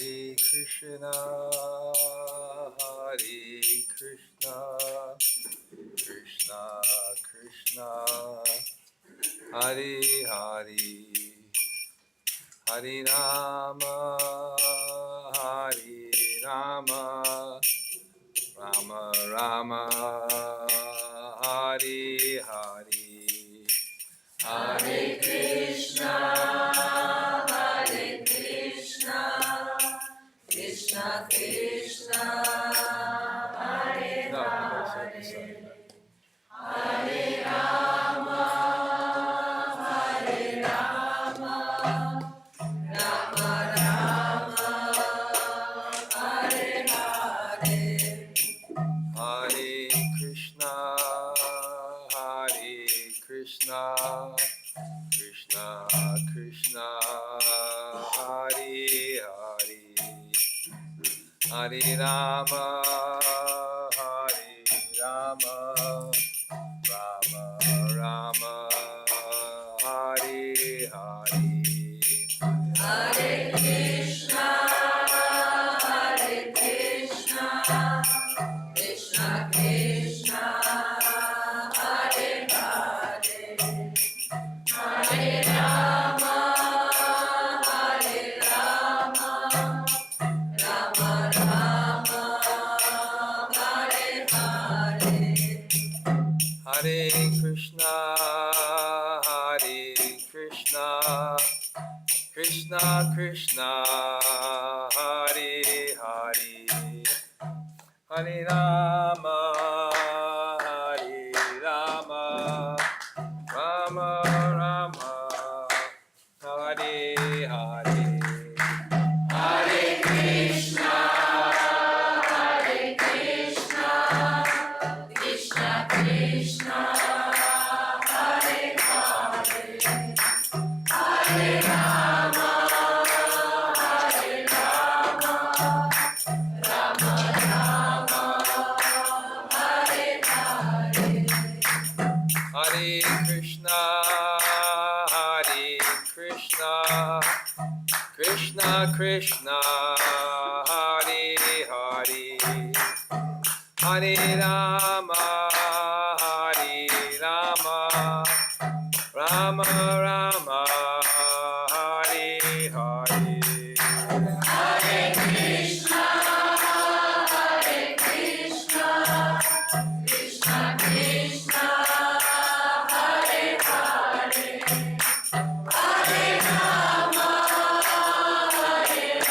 Hare Krishna, Krishna Krishna, Hare Hare, Hare Rama, Rama Rama, Hare Hare. Hare Krishna, Krishna Krishna, Hare Hare, Hare Rama, Rama Rama, Hare Hare. Hare Krishna, Krishna Krishna, Hare Hare, Hare Rama, Rama Rama, Hare Hare. Hare Krishna, Krishna Krishna, Hare Hare, Hare Rama, Rama Rama, Hare Hare. Hare Krishna, Krishna Krishna, Hare Hare, Hare Rama, Rama Rama, Hare Hare. Hare Krishna, Krishna Krishna, Hare Hare, Hare Rama, Rama Rama, Hare Hare. Hare Krishna, Krishna Krishna, Hare Hare, Hare Rama, Rama Rama, Hare Hare. Hare Krishna, Krishna Krishna, Hare Hare, Hare Rama,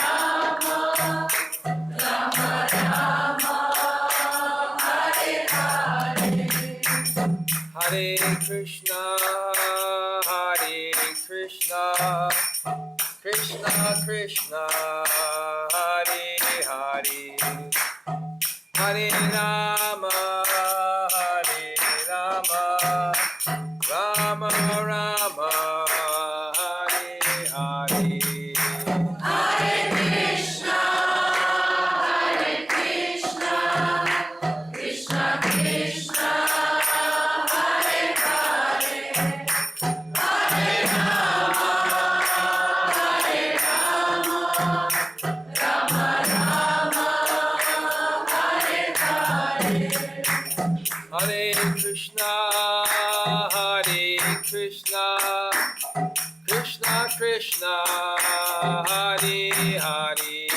Rama Rama, Hare Hare. Hare Krishna, Krishna Krishna, Hare Hare, Hare Rama, Rama Rama, Hare Hare. Hare Krishna, Krishna Krishna, Hare Hare, Hare Rama, Rama Rama, Hare Hare. Hare Krishna, Krishna Krishna, Hare Hare,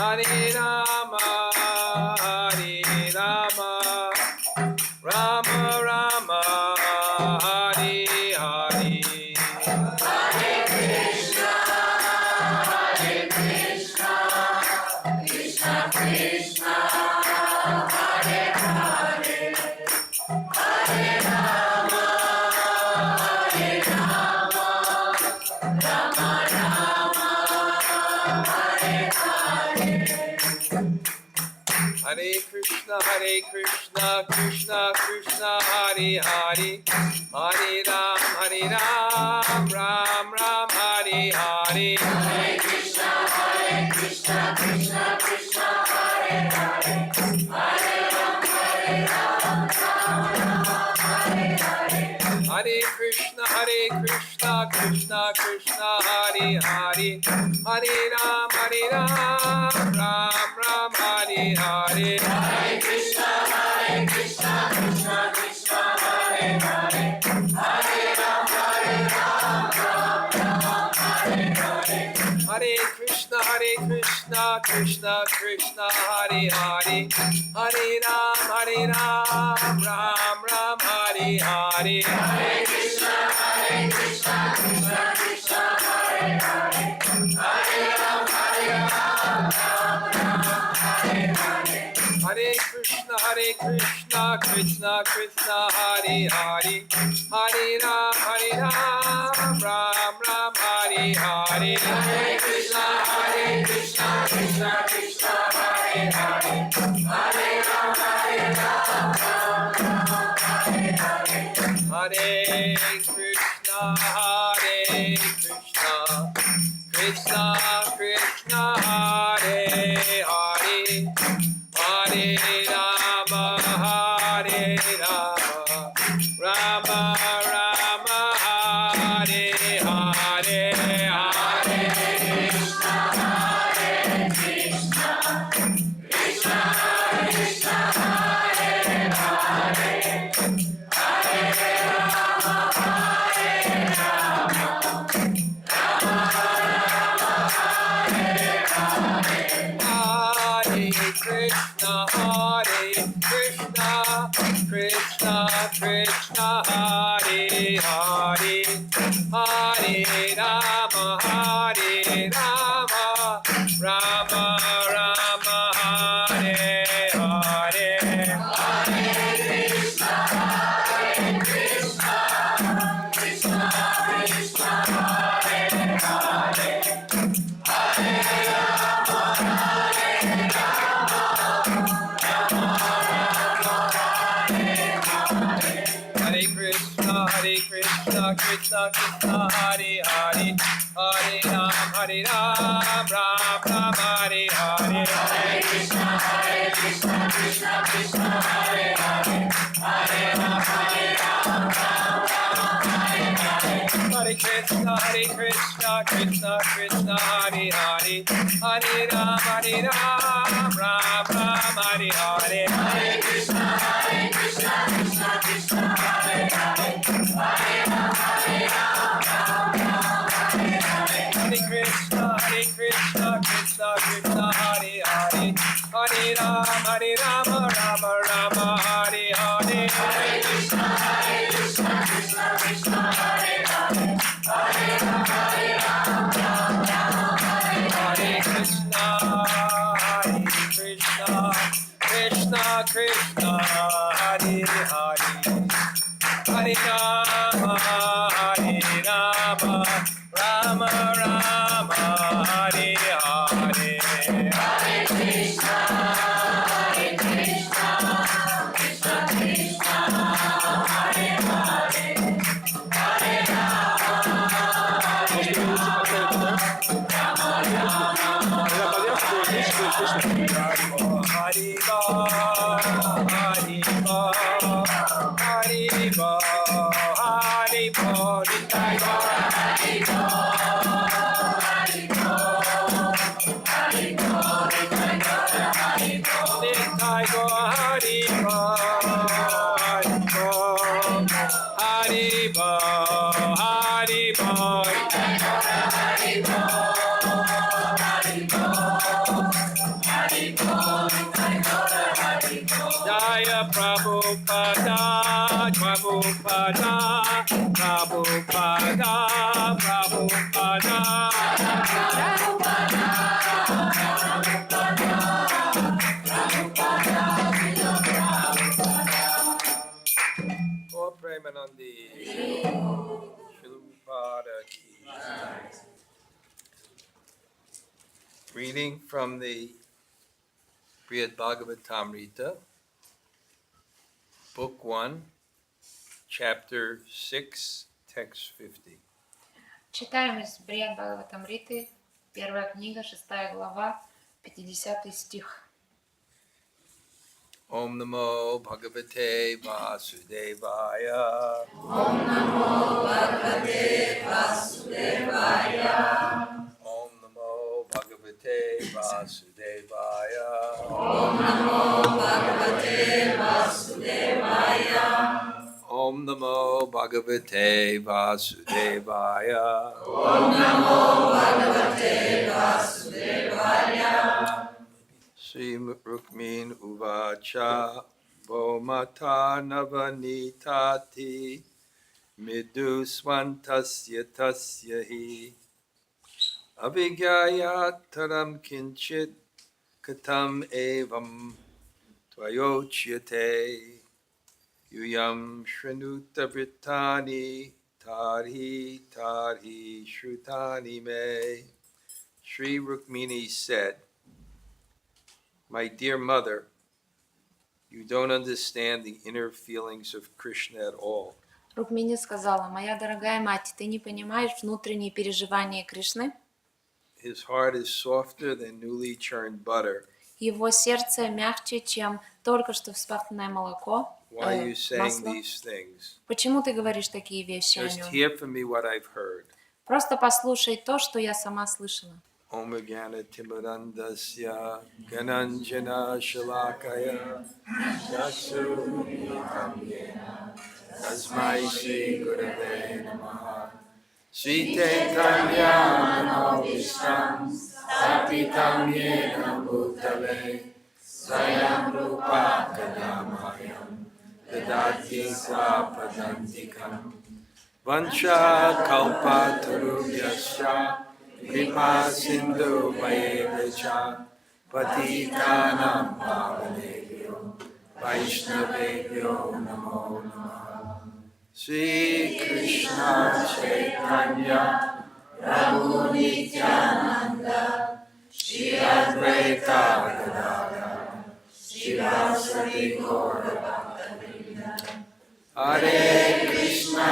Hare Rama, Rama Rama, Hare Hare. Hare Krishna, Krishna Krishna, Hare Hare, Hare Rama, Rama Rama, Hare Hare. Hare Krishna, Krishna Krishna, Hare Hare, Hare Ram, Ram Ram, Hare Hare. Hare Krishna, Krishna Krishna, Hare Hare, Hare Ram, Ram Ram, Hare Hare. Hare Krishna, Krishna Krishna, Hare Hare, Hare Ram, Ram Ram, Hare Hare. Hare Krishna, Krishna Krishna, Hare Hare, Hare Ram, Ram Ram, Hare Hare. Hare Krishna, Krishna Krishna, Hare Hare, Hare Ram, Ram Ram, Hare Hare. Hare Krishna, Krishna Krishna, Hare Hare, Hare Ram, Ram Ram, Hare Hare. Hare Krishna, Krishna Krishna, Hare Hare, Hare Ram, Ram Ram, Hare Hare. Hare Krishna, Krishna Krishna, Hare Hare, Hare Ram, Ram Ram, Hare Hare. Hare Krishna, Krishna Krishna, Hare Hare, Hare Rama, Rama Rama, Hare Hare. Hare Krishna, Krishna Krishna, Hare Hare, Hare Rama, Krishna Krishna, Hare Hare, Hare Rama, Rama Rama, Hare Hare. Hare Krishna, Krishna Krishna, Hare Hare, Hare Krishna Krishna, Hare Hare, Hare Ram, Ram Hare Hare. Hare Krishna, Krishna Krishna, Hare Hare, Hare Ram, Hare Hare. Hare Krishna, Krishna Krishna, Hare Hare, Hare Ram, Ram Hare Hare. Hare Krishna, Krishna Krishna, Hare Hare, Hare Ram, Hare Hare. Hare Krishna, Krishna Krishna, Hare Hare, Hare Ram, Rama Hare Hare. Hare Krishna, Krishna Krishna, Hare Hare, Hare Ram, Hare Hare. Krishna, Krishna Krishna, Hare Hare, Hare Rama, Rama Rama, Hare Hare. Hare Krishna, Krishna Krishna, Hare Hare, Hare Jaya Prabhupada, Prabhupada, Prabhupada, Prabhupada. Oh, Premanandi. Prabhupada ki. Reading from the Brihad-Bhagavatamrita, Book 1, Chapter 6, Text 50. Читаем из Брихад-Бхагаватамриты, первая книга, 6 глава, 50 стих. Om Namo Bhagavate Vasudevaya. Om Namo Om Namo Bhagavate Vasudevaya. Om Namo Bhagavate Vasudevaya. Sri Rukmin Uvacha Bhomata Navanitati Midu Swantasya Tasyahi Abhigyaya Taram Kinchit Katam Evam Tvayochyate Yuyam Shranuta Vritani Tarhi Tarhi Shrutani Me. Sri Rukmini said, "My dear mother, you don't understand the inner feelings of Krishna at all. Рукмини сказала: «Моя дорогая мать, ты не понимаешь внутренние переживания Кришны? His heart is softer than newly churned butter. Его сердце мягче, чем только что вспаханное молоко, Why are you saying масло. these things? Почему ты говоришь такие вещи о Just нем? hear from me what I've heard. Просто послушай то, что я сама слышала». Om Jnana Timurandasya Gananjana Shalakaya Chakshurumilitam Yena Tasmai Shri Gurave Namaha Sri Chaitanya Manobhishtam Sthapitam Yena Bhutale Swayam Rupa Kadamayam Dadati Swapadantikam Vancha Kalpatarubhyasya Kripa Sindhu Vayevacha Patitanam Pavanebhyo Vaishnavebhyo Namo Namaha. Sri Krishna Chaitanya Prabhu Nityananda Shri Advaita Gadadhara Shri Vasadi Gaura Bhakta-vrinda. Hare Krishna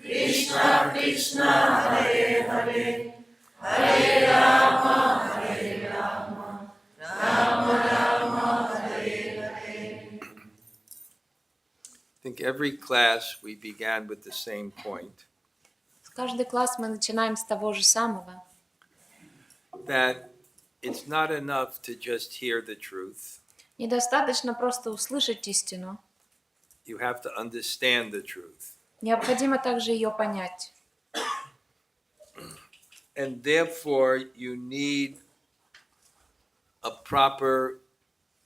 Krishna Krishna Hare Hare Hare Rama Rama Rama Hare Hare. I think every class we began with the same point. Каждый класс мы начинаем с того же самого. That it's not enough to just hear the truth. Недостаточно просто услышать истину. You have to understand the truth. Необходимо также ее понять. And therefore you need a proper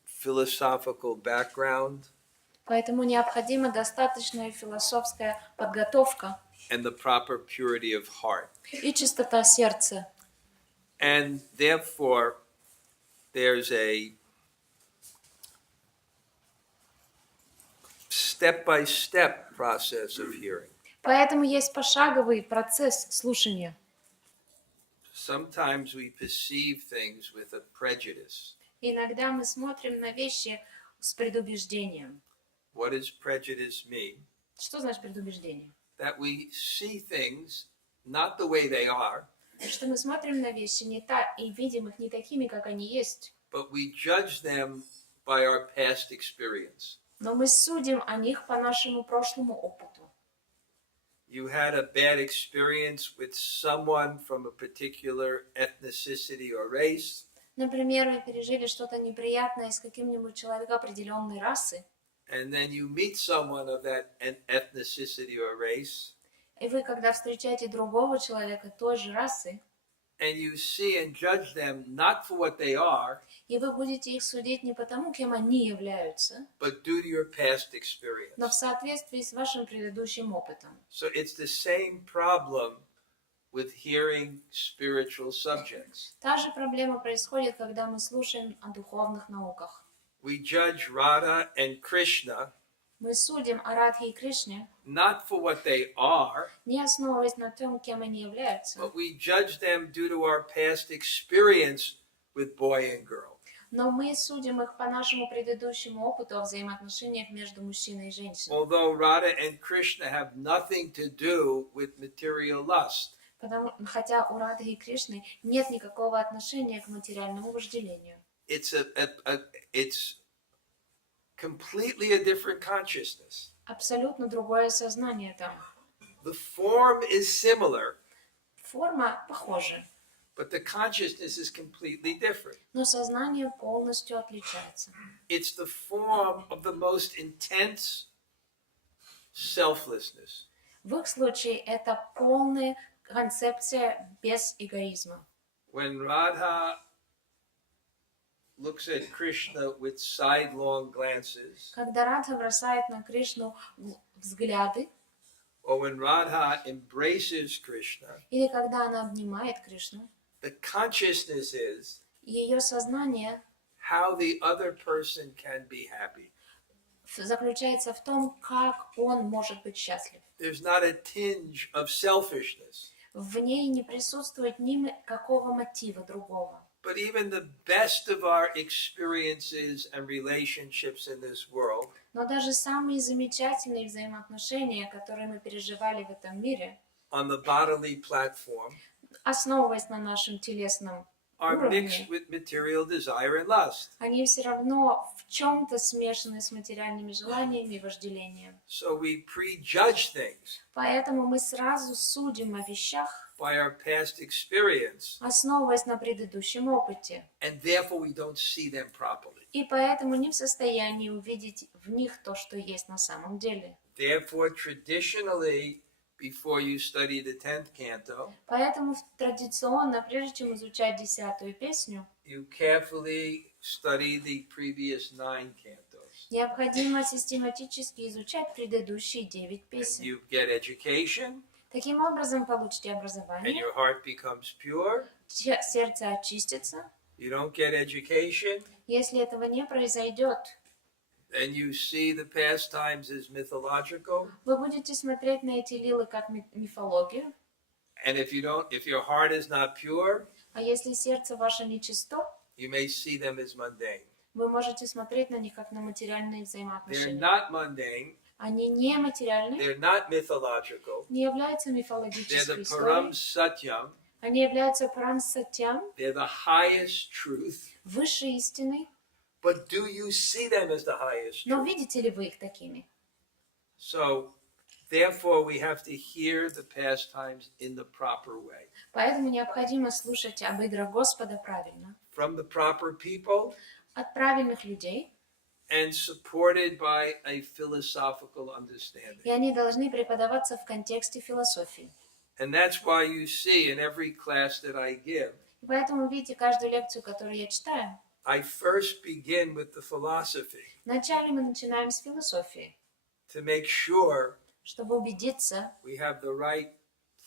philosophical background Поэтому необходима достаточная философская подготовка and the proper purity of heart. и чистота сердца. And therefore there's a step-by-step process of hearing. Поэтому есть пошаговый процесс слушания. Sometimes we perceive things with a prejudice. Иногда мы смотрим на вещи с предубеждением. What does prejudice mean? Что значит предубеждение? That we see things not the way they are, Что мы смотрим на вещи не так и видим их не такими, как они есть, but we judge them by our past experience. но мы судим о них по нашему прошлому опыту. You had a bad experience with someone from a particular ethnicity or race, Например, вы пережили что-то неприятное с каким-нибудь человеком определенной расы, and then you meet someone of that ethnicity or race, и вы, когда встречаете другого человека той же расы, and you see and judge them not for what they are, и вы будете их судить не потому, кем они являются, but due to your past но в experience. соответствии с вашим предыдущим опытом. So it's the same problem with hearing spiritual subjects. Та же проблема происходит, когда мы слушаем о духовных науках. We judge Radha and Krishna Мы судим о Радхе и Кришне, not for what they are, не основываясь на том, кем они являются, but we judge them due to our past experience with boy and girl. но мы судим их по нашему предыдущему опыту о взаимоотношениях между мужчиной и женщиной. Although Radha and Krishna have nothing to do with material lust, Хотя у Радхи и Кришны нет никакого отношения к материальному вожделению. it's completely a different consciousness. Абсолютно другое сознание там. The form is similar, Форма похожа, but the consciousness is completely different. но сознание полностью отличается. It's the form of the most intense selflessness. В их случае это полная концепция без эгоизма. When Radha looks at Krishna with sidelong glances, Когда Радха бросает на Кришну взгляды, or when Radha embraces Krishna, или когда она обнимает Кришну, the consciousness is ее сознание how the other person can be happy. заключается в том, как он может быть счастлив. There's not a tinge of selfishness. В ней не присутствует ни какого мотива другого. But even the best of our experiences and relationships in this world Но даже самые замечательные взаимоотношения, которые мы переживали в этом мире, on the bodily platform основываясь на нашем телесном are уровне, mixed with material desire and lust. они все равно в чем-то смешаны с материальными желаниями и вожделением. So we prejudge things Поэтому мы сразу судим о вещах, by our past experience, основываясь на предыдущем опыте. and therefore we don't see them properly. И поэтому не в состоянии увидеть в них то, что есть на самом деле. Therefore, traditionally, before you study the 10th canto, Поэтому традиционно, прежде чем изучать 10-ю песню, you carefully study the previous 9 cantos. необходимо систематически изучать предыдущие 9 And песен. you get education, Таким образом, получите and образование, your heart becomes pure. сердце очистится. You don't get education, Если этого не произойдет, then you see the pastimes as mythological. вы будете смотреть на эти лилы как мифологию. And if your heart is not pure, А если сердце ваше нечисто, you may see them as mundane. вы можете смотреть на них как на материальные They're взаимоотношения. not mundane. Они не материальны, They're not mythological. не являются They're мифологической the историей. param satyam. Они являются парам-сатьям, They're the highest truth. высшей истиной. But do you see them as the highest Но truth? видите ли вы их такими? So, therefore, we have to hear the pastimes in the proper way. Поэтому необходимо слушать об играх Господа правильно, From the proper people от правильных людей, and supported by a philosophical understanding. и они должны преподаваться в контексте философии. And that's why you see in every class that I give, И поэтому, видите, каждую лекцию, которую я читаю, I first begin with the philosophy вначале мы начинаем с философии, to make sure чтобы убедиться, we have the right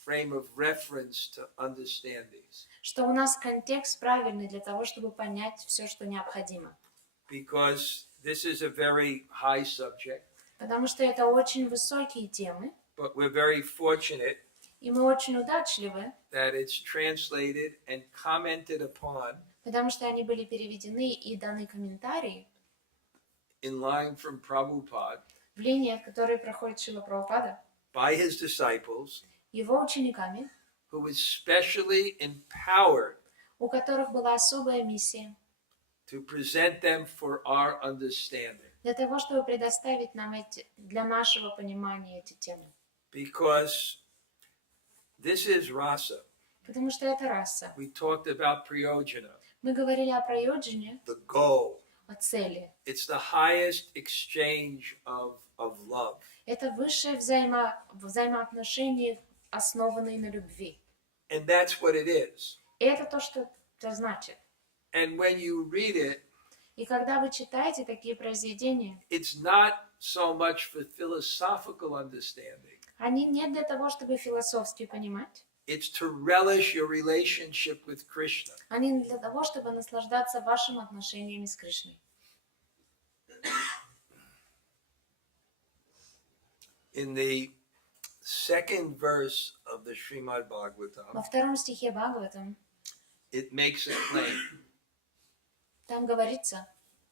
frame of reference to understand these. что у нас контекст правильный для того, чтобы понять все, что необходимо. Because this is a very high subject, Потому что это очень высокие темы, but we're very fortunate и мы очень удачливы, that it's translated and commented upon потому что они были переведены и даны комментарии in line from Prabhupada в линии, от которой проходит Шрила Прабхупада, by his disciples, его учениками, who was specially empowered у которых была особая миссия to present them for our understanding. для того, чтобы предоставить нам для нашего понимания эти темы. Because this is rasa. Потому что это раса. We talked about prayojana, Мы говорили о прайоджине, the goal. о цели. It's the highest exchange of love. Это высшее взаимоотношения, основанные на любви. And that's what it is. И это то, что это значит. And when you read it, И когда вы читаете такие произведения, it's not so much for philosophical understanding. они не для того, чтобы философски понимать. It's to relish your relationship with Krishna. Они для того, чтобы наслаждаться вашими отношениями с Кришной. In the second verse of the Srimad Во Bhagavatam, втором стихе Бхагаватам it makes a claim. там говорится,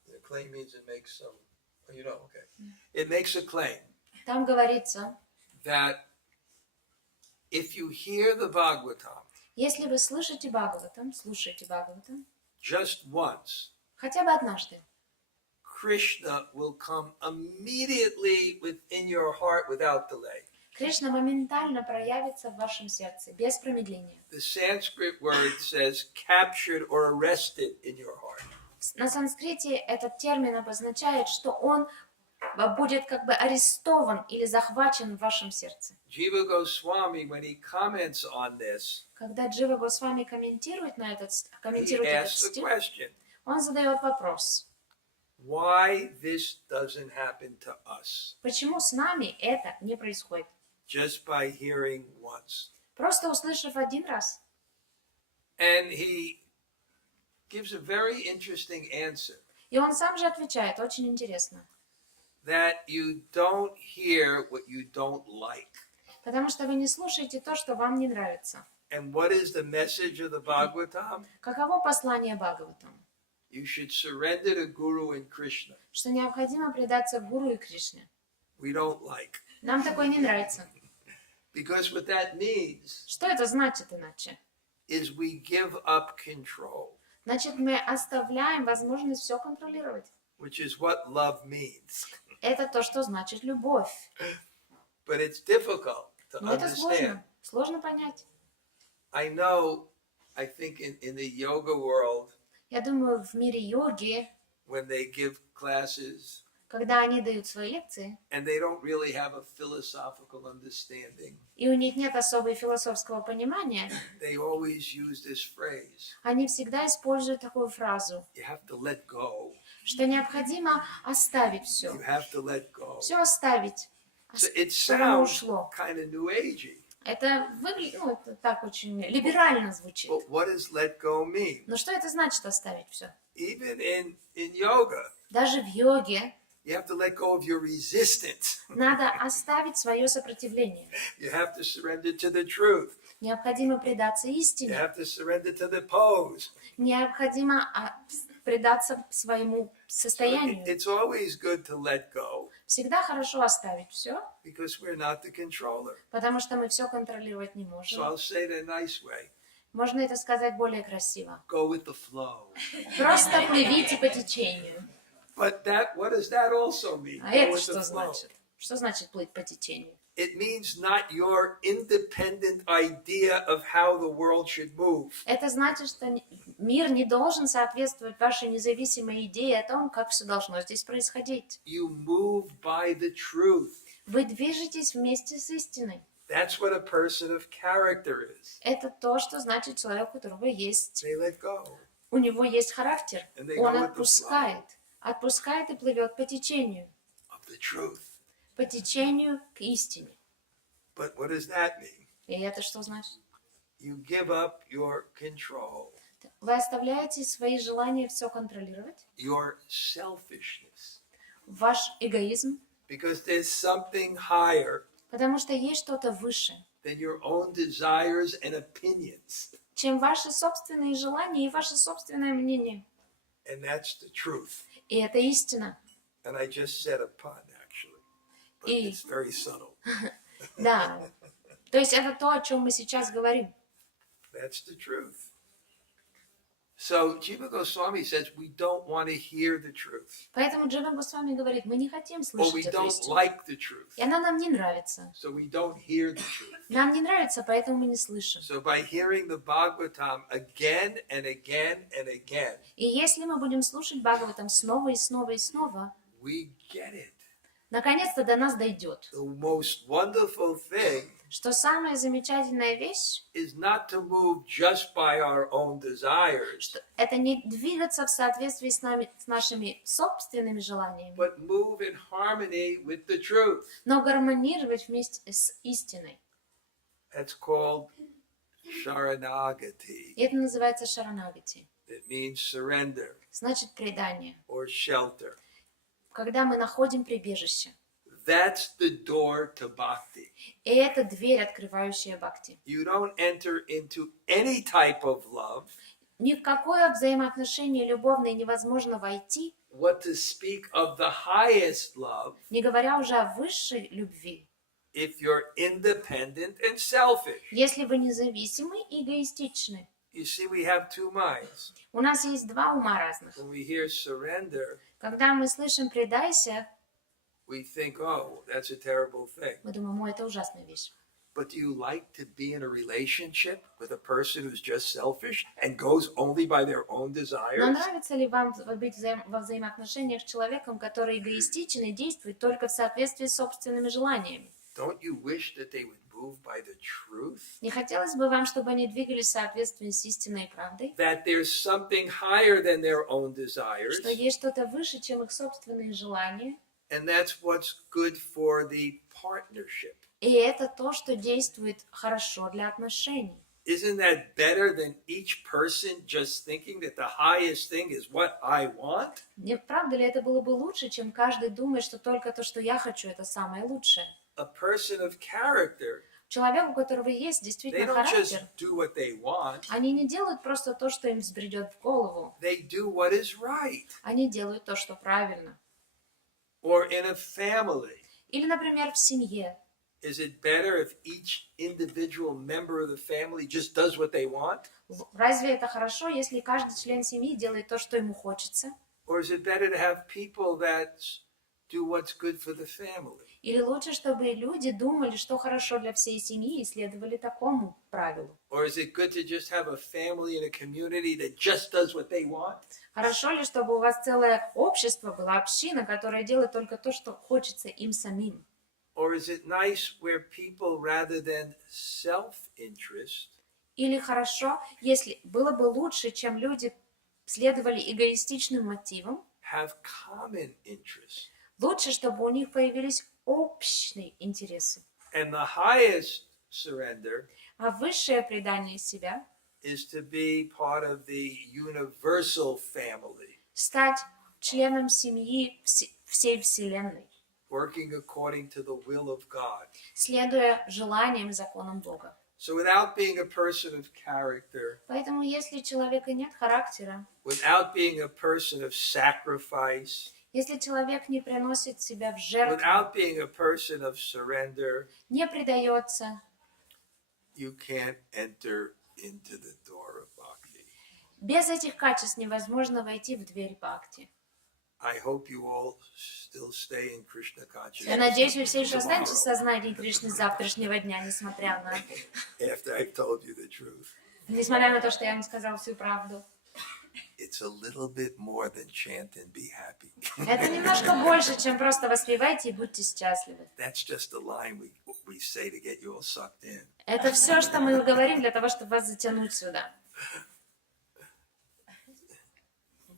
The claim means it makes some, okay. It makes a claim там говорится, that if you hear the Bhagavatam если вы слушаете Бхагаватам, just once, хотя бы однажды, Krishna will come immediately within your heart without delay. Кришна моментально проявится в вашем сердце, без промедления. The Sanskrit word says captured or arrested in your heart. На санскрите этот термин обозначает, что он будет как бы арестован или захвачен в вашем сердце. Jiva Goswami, when he comments on this, Когда Джива Госвами комментирует he комментирует этот asks the стих, question, он задает вопрос. why this doesn't happen to us Почему с нами это не происходит? just by hearing once? Просто услышав один раз. And he gives a very interesting answer, И он сам же отвечает, очень интересно. that you don't hear what you don't like. Потому что вы не слушаете то, что вам не нравится. And what is the message of the Bhagavatam? Каково послание Бхагаватам? You should surrender to Guru and Krishna. Что необходимо предаться Гуру и Кришне. We don't like. Нам такое не нравится. Because what that means Что это значит иначе? is we give up control, Значит, мы оставляем возможность все контролировать. which is what love means. Это то, что значит любовь. But it's difficult to Но это understand. сложно. Сложно понять. I know, I think in the yoga world, Я думаю, в мире йоги, when they give classes когда они дают свои лекции, and they don't really have a philosophical understanding, и у них нет особого философского понимания, they always use this phrase, они всегда используют такую фразу, you have to let go. что необходимо оставить все. You have to let go. Все оставить, So it чтобы оно sounds ушло. kind of new agey. Это выглядит, это так очень либерально звучит. But what does let go mean? Но что это значит оставить все? Even in yoga, Даже в йоге you have to let go of your resistance. надо оставить свое сопротивление. You have to surrender to the truth. Необходимо предаться You истине. have to surrender to the pose. Необходимо предаться своему состоянию. It's always good to let go Всегда хорошо оставить все, because we're not the controller. потому что мы все контролировать не So можем. I'll say it in a nice way. Можно это сказать более красиво. Go with the flow. Просто плывите по течению. But what does that also mean? А Go это with что the flow. значит? Что значит плыть по течению? It means not your independent idea of how the world should move. Это значит, что мир не должен соответствовать вашей независимой идее о том, как все должно здесь происходить. You move by the truth. Вы движетесь вместе с истиной. That's what a person of character is. Это то, что значит человек, у которого есть, They let go. у него есть характер. And they Он go with the отпускает. Отпускает и плывет по течению. Of the truth. По течению к истине. But what does that mean? И это что значит? You give up your control, Вы оставляете свои желания все контролировать. your selfishness, Ваш эгоизм. because there's something higher Потому что есть что-то выше, than your own desires and opinions. чем ваши собственные желания и ваше собственное мнение. And that's the truth. И это истина. And I just said a pun, actually. But И- it's very subtle. Да. То есть это то, о чем мы сейчас говорим. That's the truth. So Jiva Goswami says we don't want to hear the truth. Поэтому Джива Госвами говорит, мы не хотим Or we слышать эту don't истину. like the truth. И она нам не нравится. So we don't hear the truth. Нам не нравится, поэтому мы не слышим. So by hearing the Bhagavatam again and again and again, И если мы будем слушать Бхагаватам снова и снова и снова, we get it. наконец-то до нас дойдет, The most wonderful thing что самая замечательная вещь, is not to move just by our own desires, что это не двигаться в соответствии с нами, с нашими собственными желаниями, but move in harmony with the truth. но гармонировать вместе с истиной. That's called Sharanagati. И это называется шаранагати. It means surrender Значит, предание. or shelter. Когда мы находим прибежище. That's the door to bhakti. И это дверь, открывающая бхакти. You don't enter into any type of love. Ни в какое взаимоотношение любовное невозможно войти, What to speak of the highest love не говоря уже о высшей любви, if you're independent and selfish. если вы независимы и эгоистичны. You see, we have two minds. У нас есть два ума разных. When we hear surrender, Когда мы слышим «предайся», we think, oh, that's a terrible thing. мы думаем, ой, это ужасная вещь. But do you like to be in a relationship with a person who's just selfish and goes only by their own Но desires? нравится ли вам быть во взаимоотношениях с человеком, который эгоистичен и действует только в соответствии с собственными желаниями? Don't you wish that they would move by the truth? Не хотелось бы вам, чтобы они двигались в соответствии с истинной правдой? That there's something higher than their own desires, Что есть что-то выше, чем их собственные желания? and that's what's good for the partnership. И это то, что действует хорошо для отношений. Isn't that better than each person just thinking that the highest thing is what I want? Не правда ли это было бы лучше, чем каждый думает, что только то, что я хочу, это самое лучшее? A person of character, Человек, у которого есть they действительно don't just характер, do what they want, они не делают просто то, что им взбредет в голову. they do what is right. Они делают то, что правильно. Or in a family, Или, например, в семье. is it better if each individual member of the family just does what they want? Разве это хорошо, если каждый член семьи делает то, что ему хочется? Or is it better to have people that do what's good for the family? Или лучше, чтобы люди думали, что хорошо для всей семьи, и следовали такому правилу? Or is it good to just have a family and a community that just does what they want? Хорошо ли, чтобы у вас целое общество было, община, которая делает только то, что хочется им самим? Or is it nice where people, rather than self-interest, Или хорошо, если было бы лучше, чем люди следовали эгоистичным мотивам, have common interests? лучше, чтобы у них появились общие интересы. And the highest surrender А высшее предание себя is to be part of the universal family, стать членом семьи всей Вселенной, working according to the will of God. следуя желаниям и законам Бога. So without being a person of character, Поэтому, если у человека нет характера, without being a person of sacrifice, если человек не приносит себя в жертву, without being a person of surrender, не предается, you can't enter into the door of bhakti. без этих качеств невозможно войти в дверь бхакти. I hope you all still stay in Krishna Я consciousness надеюсь, вы все еще tomorrow, останетесь в сознании Кришны с завтрашнего дня, несмотря after I've told you the truth. на то, что я вам сказал всю правду. It's a little bit more than chant and be happy. Это немножко больше, чем просто воспевайте и будьте счастливы. That's just a line we say to get you all sucked in. Это все, что мы говорим для того, чтобы вас затянуть сюда.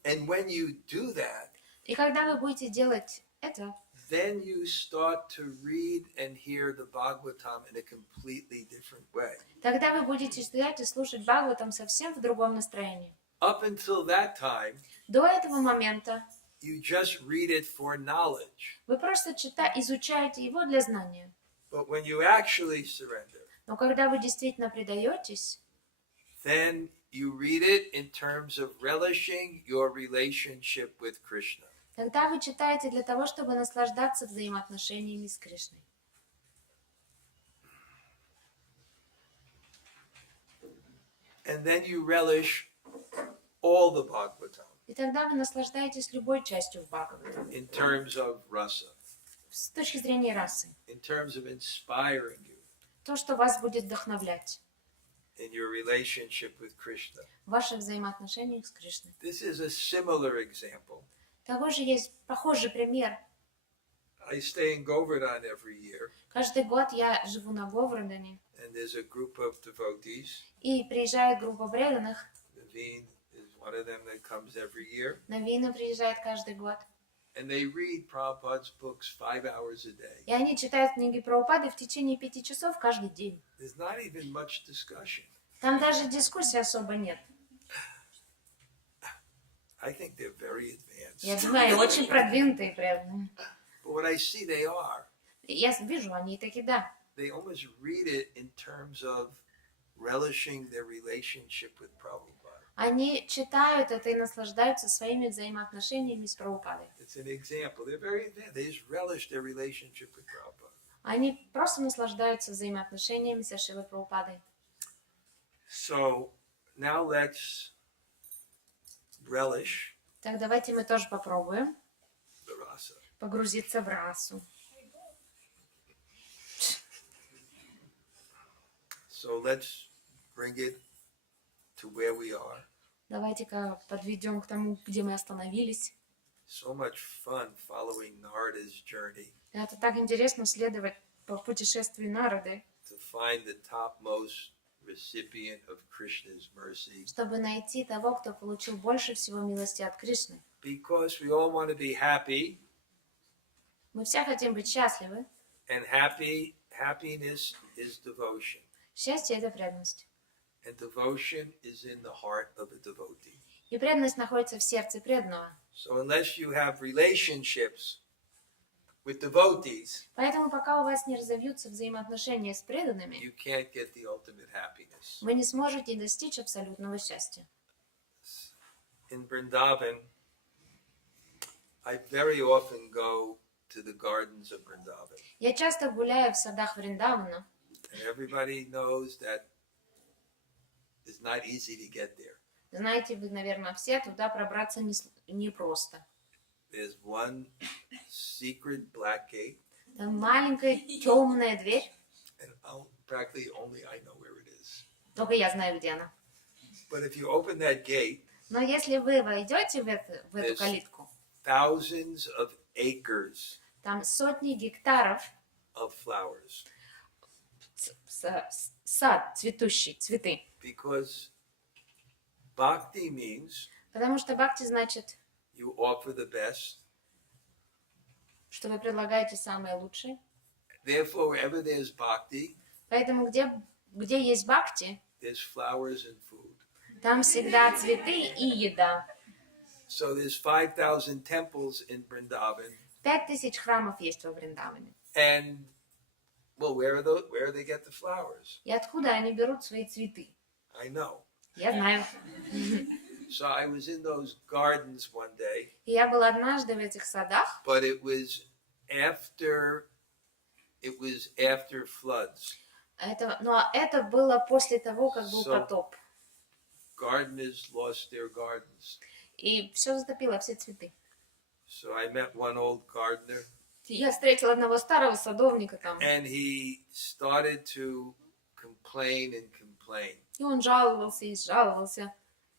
And when you do that, И когда вы будете делать это, then you start to read and hear the Bhagavatam in a completely different way. тогда вы будете читать и слушать Бхагаватам совсем в другом настроении. Up until that time, До этого момента you just read it for knowledge. вы просто изучаете его для знания. But when you actually surrender, Но когда вы действительно предаетесь, then you read it in terms of relishing your relationship with Krishna. тогда вы читаете для того, чтобы наслаждаться взаимоотношениями с Кришной. And then you relish all the Bhagavatam И тогда вы наслаждаетесь любой частью в Бхагаватам. in terms of rasa, С точки зрения расы. in terms of inspiring you То, что вас будет вдохновлять in your relationship with Krishna. в ваших взаимоотношениях с Кришной. This is a similar example. Того же есть похожий пример. I stay in Govardhan every year, Каждый год я живу на Говардhане, and there's a group of devotees. и приезжает группа преданных. Naveen is one of them that comes every year. Навина приезжает каждый год. And they read Prabhupada's books 5 hours a day. И они читают книги Прабхупады в течение 5 часов каждый день. There's not even much discussion. Там даже дискуссии особо нет. I think they're very advanced. Я думаю, они очень продвинутые преданные. But what I see they are, Я вижу, они таки да. they almost read it in terms of relishing their relationship with Prabhupada. Они читают это и наслаждаются своими взаимоотношениями с Прабхупадой. It's an example. They're very advanced. They just relish their relationship with Prabhupada. Они просто наслаждаются взаимоотношениями со Шилой Прабхупадой. So now let's relish Так давайте мы тоже попробуем the rasa. погрузиться в расу. So let's bring it to where we are. Давайте-ка подведем к тому, где мы остановились. So much fun following Narada's journey Это так интересно следовать по путешествию Нарады, to find the topmost recipient of Krishna's mercy. чтобы найти того, кто получил больше всего милости от Кришны. Because we all want to be happy, Мы все хотим быть счастливы. and happiness is devotion. Счастье — это преданность. And devotion is in the heart of a devotee. И преданность находится в сердце преданного. So unless you have relationships with devotees, Поэтому пока у вас не разовьются взаимоотношения с преданными, you can't get the ultimate happiness. вы не сможете достичь абсолютного счастья. In Vrindavan, I very often go to the gardens of Vrindavan. Я часто гуляю в садах Вриндавана, And everybody knows that it's not easy to get there. знаете, вы, наверное, все туда пробраться непросто. There's one secret black gate, Там маленькая темная дверь, and practically only I know where it is. только я знаю, где она. But if you open that gate, Но если вы войдете в эту калитку, thousands of acres там сотни гектаров of flowers. сад цветущий, цветы. Because bhakti means Потому что бхакти значит, you offer the best. что вы предлагаете самое лучшее. Therefore, wherever there's bhakti, Поэтому где есть бхакти, there's flowers and food. там всегда цветы и еда. So there's 5,000 temples in Vrindavan. 5000 храмов есть во Вриндаване. And, well, where do they get the flowers? И откуда они берут свои цветы? I know. Я знаю. So I was in those gardens one day, И я была однажды в этих садах, but it was after floods. но это было после того, как был So- потоп. Gardeners lost their gardens. И все затопило, все цветы. So I met one old gardener, Я встретила одного старого садовника там, and he started to complain and complain. и он жаловался и жаловался,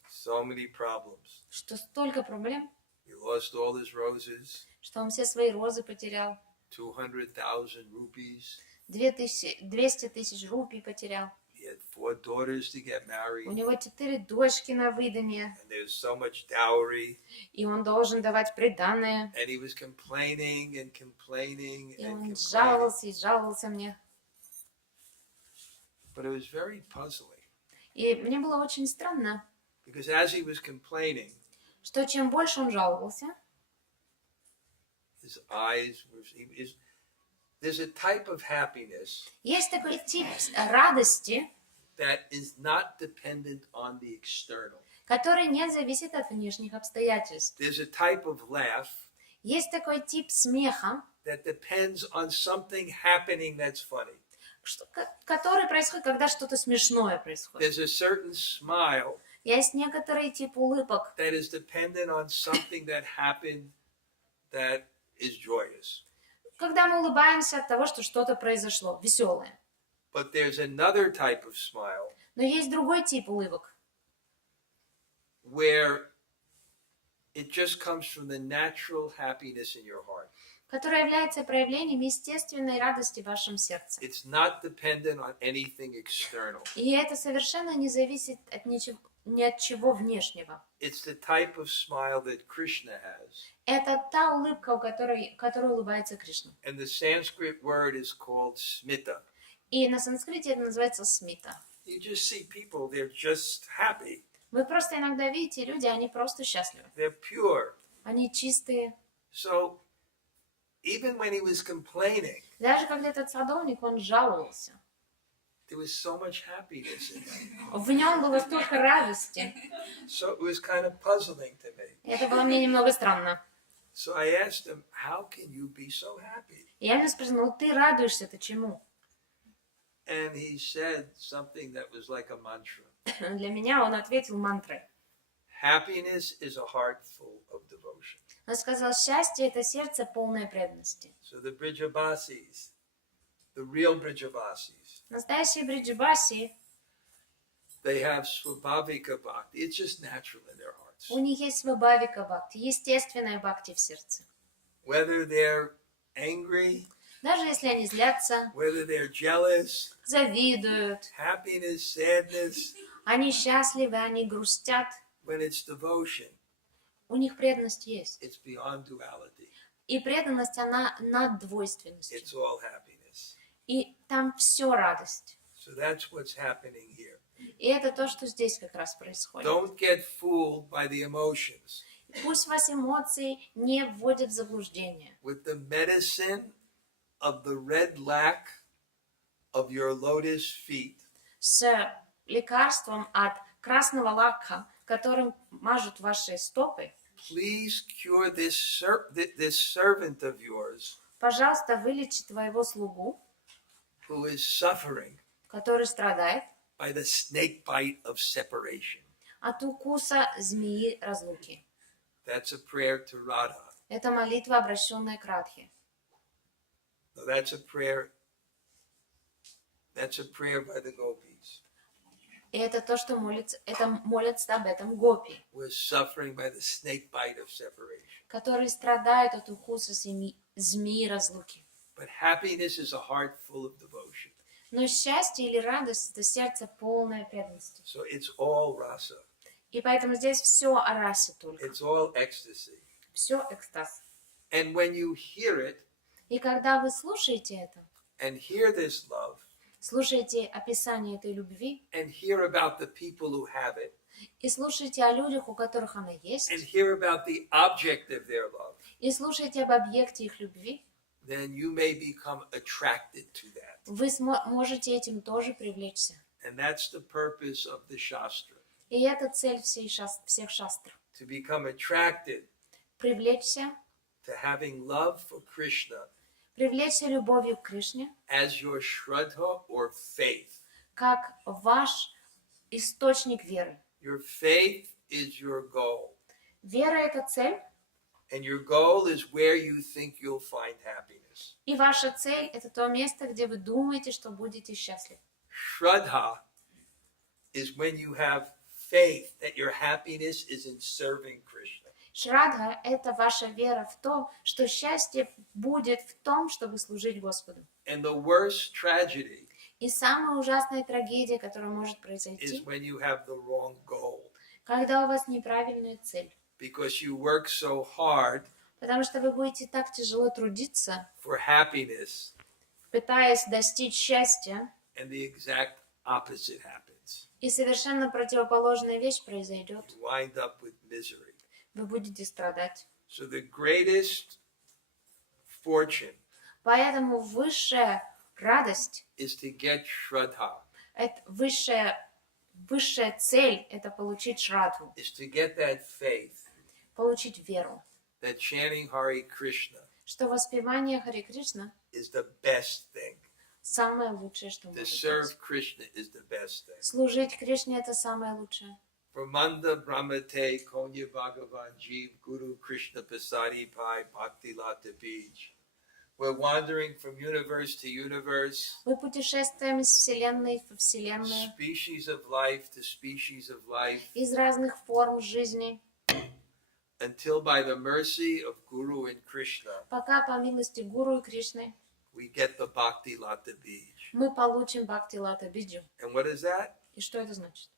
So many problems. что столько проблем, He lost all his roses, что он все свои розы потерял, 200,000 rupees. 200 тысяч рупий потерял. He had 4 daughters to get У married, него 4 дочки на выданье, and there was so much dowry. и он должен давать приданое. And he was complaining and complaining И and он complaining. жаловался и жаловался мне. But it was very puzzling, И мне было очень странно, because as he was complaining, что чем больше он жаловался, his eyes were. There's a type of happiness есть такой тип радости, that is not dependent on the external. который не зависит от внешних обстоятельств. There's a type of laugh Есть такой тип смеха, that depends on something happening that's funny. который происходит, когда что-то смешное происходит. There's a certain smile Есть некоторый тип улыбок, that is dependent on something that happened that is joyous. когда мы улыбаемся от того, что что-то произошло, веселое. But there's another type of smile Но есть другой тип улыбок, where it just comes from the natural happiness in your heart. который является проявлением естественной радости в вашем сердце. It's not dependent on anything external. И это совершенно не зависит от ничего, ни от чего внешнего. It's the type of smile that Krishna has. Это та улыбка, у которой улыбается Кришна. And the Sanskrit word is called smita. И на санскрите это называется смита. You just see people, they're just happy. Вы просто иногда видите люди, они просто счастливы. They're pure. Они чистые. So even when he was complaining, Даже когда этот садовник, он жаловался. there was so much happiness in him. В нем было столько радости. So it was kind of puzzling to me. И это было мне немного странно. So I asked him, how can you be so happy? И я ему спросила, ну ты радуешься-то чему? And he said something that was like a mantra. Для меня он ответил мантрой. Happiness is a heart full of devotion. Он сказал, счастье — это сердце полное преданности. So the Brijabasis, the real Brijavasis, Настоящие бриджабаси, they have Swabhavika Bhakti. It's just natural in their hearts. у них есть свабхавика бхакти, естественная бхакти в сердце. Whether they're angry, Даже если они злятся, whether they're jealous, завидуют, happiness, sadness, они счастливы, они грустят, when it's devotion, у них преданность есть. it's beyond duality. И преданность, она над двойственностью. It's all happiness. И там все радость. So that's what's happening here. И это то, что здесь как раз происходит. Don't get fooled by the emotions. Пусть вас эмоции не вводят в заблуждение. With the medicine of the red lac of your lotus feet, С лекарством от красного лака, которым мажут ваши стопы, please cure this servant of yours пожалуйста, вылечи твоего слугу, who is suffering который страдает by the snake bite of separation. от укуса змеи разлуки. That's a prayer to Radha. Это молитва, обращенная к Радхе. So that's a prayer by the gopis. И это то, что молятся об этом гопи, Who is suffering by the snake bite of separation. которые страдают от укуса змеи разлуки. But happiness is a heart full of devotion. Но счастье или радость – это сердце полное преданности. So it's all rasa. И поэтому здесь все о расе только. It's all ecstasy. Все экстаз. And when you hear it И когда вы слушаете это, and hear this love слушаете описание этой любви, and hear about the people who have it и слушаете о людях, у которых она есть, and hear about the object of their love, и слушаете об объекте их любви, then you may become attracted to that. вы можете этим тоже привлечься. And that's the purpose of the Shastra. И это цель всех шастр. To become attracted Привлечься, to having love for Krishna привлечься любовью к Кришне, as your shraddha or faith. как ваш источник веры. Your faith is your goal. Вера – это цель, And your goal is where you think you'll find happiness. и ваша цель – это то место, где вы думаете, что будете счастливы. Shraddha is when you have faith that your happiness is in serving Krishna. Шрадха – это ваша вера в то, что счастье будет в том, чтобы служить Господу. And the worst tragedy И самая ужасная трагедия, которая может is произойти, when you have the wrong goal. когда у вас неправильная цель. Because you work so hard Потому что вы будете так тяжело трудиться, for happiness, пытаясь достичь счастья, and the exact opposite happens. и совершенно противоположная вещь произойдет. You wind up with misery. Вы будете страдать. So the greatest fortune Поэтому высшая радость, is to get Shraddha, это высшая цель – это получить шрадху, is to get that faith получить веру, that chanting Hare Krishna что воспевание Харе Кришна is the best thing. самое лучшее, что To может serve быть. Krishna is the best thing. Служить Кришне – это самое лучшее. Brahmanda Brahmate Konya Bhagavan Jeev Guru Krishna Pasadi Pai Bhakti Lata Bij. We're wandering from universe to universe, Мы путешествуем из Вселенной в Вселенную, species of life to species of life, из разных форм жизни, until by the mercy of Guru and Krishna, пока по милости Гуру и Кришны we get the Bhakti Lata Bij. мы получим Бхакти Лата Биджу. And what is that? И что это значит?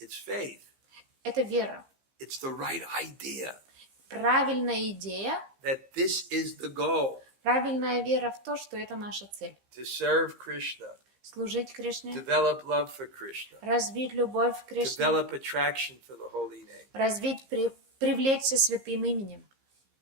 It's faith. Это вера. It's the right idea Правильная идея, that this is the goal, правильная вера в то, что это наша цель. to serve Krishna, Служить Кришне, develop love for Krishna, развить любовь к Кришне, develop attraction for the holy name. развить, привлечься святым именем.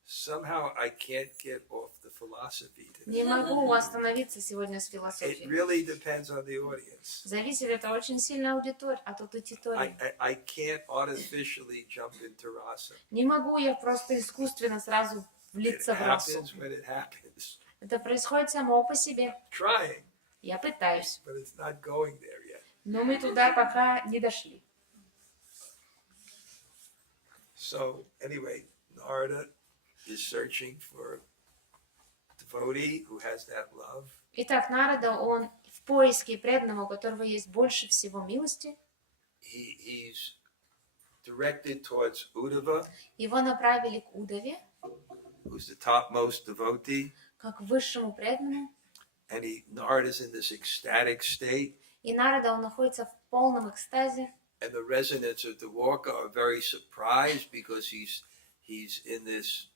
Somehow I can't get off the philosophy Не today. могу остановиться сегодня с It философией. really depends on the audience. Зависит это очень сильно от аудитории. I can't artificially jump into rasa. Не могу я просто искусственно сразу It влиться в расу. happens when it happens. Это происходит само по себе. Trying, Я пытаюсь, but it's not going there yet. но мы туда пока не дошли. So anyway, Narada is searching for a devotee who has that love. Итак, Нарада, он в поиске преданного, у которого есть больше всего милости, he's directed towards Uddhava, его направили к Удаве, who's the topmost devotee, как высшему преданному. and Narada's in this ecstatic state, И Нарада, он находится в полном экстазе. and the residents of Dwarka are very surprised because he's in this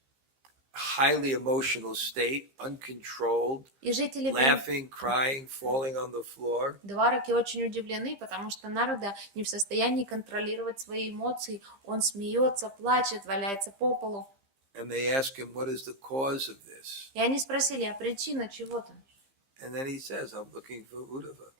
highly emotional state, uncontrolled, И жители laughing, crying, falling on the floor. Двараки очень удивлены, потому что Нарада не в состоянии контролировать свои эмоции. Он смеется, плачет, валяется по полу. And they ask him, what is the cause of this? И они спросили, а причина чего-то? And then he says, I'm looking for Uddhava.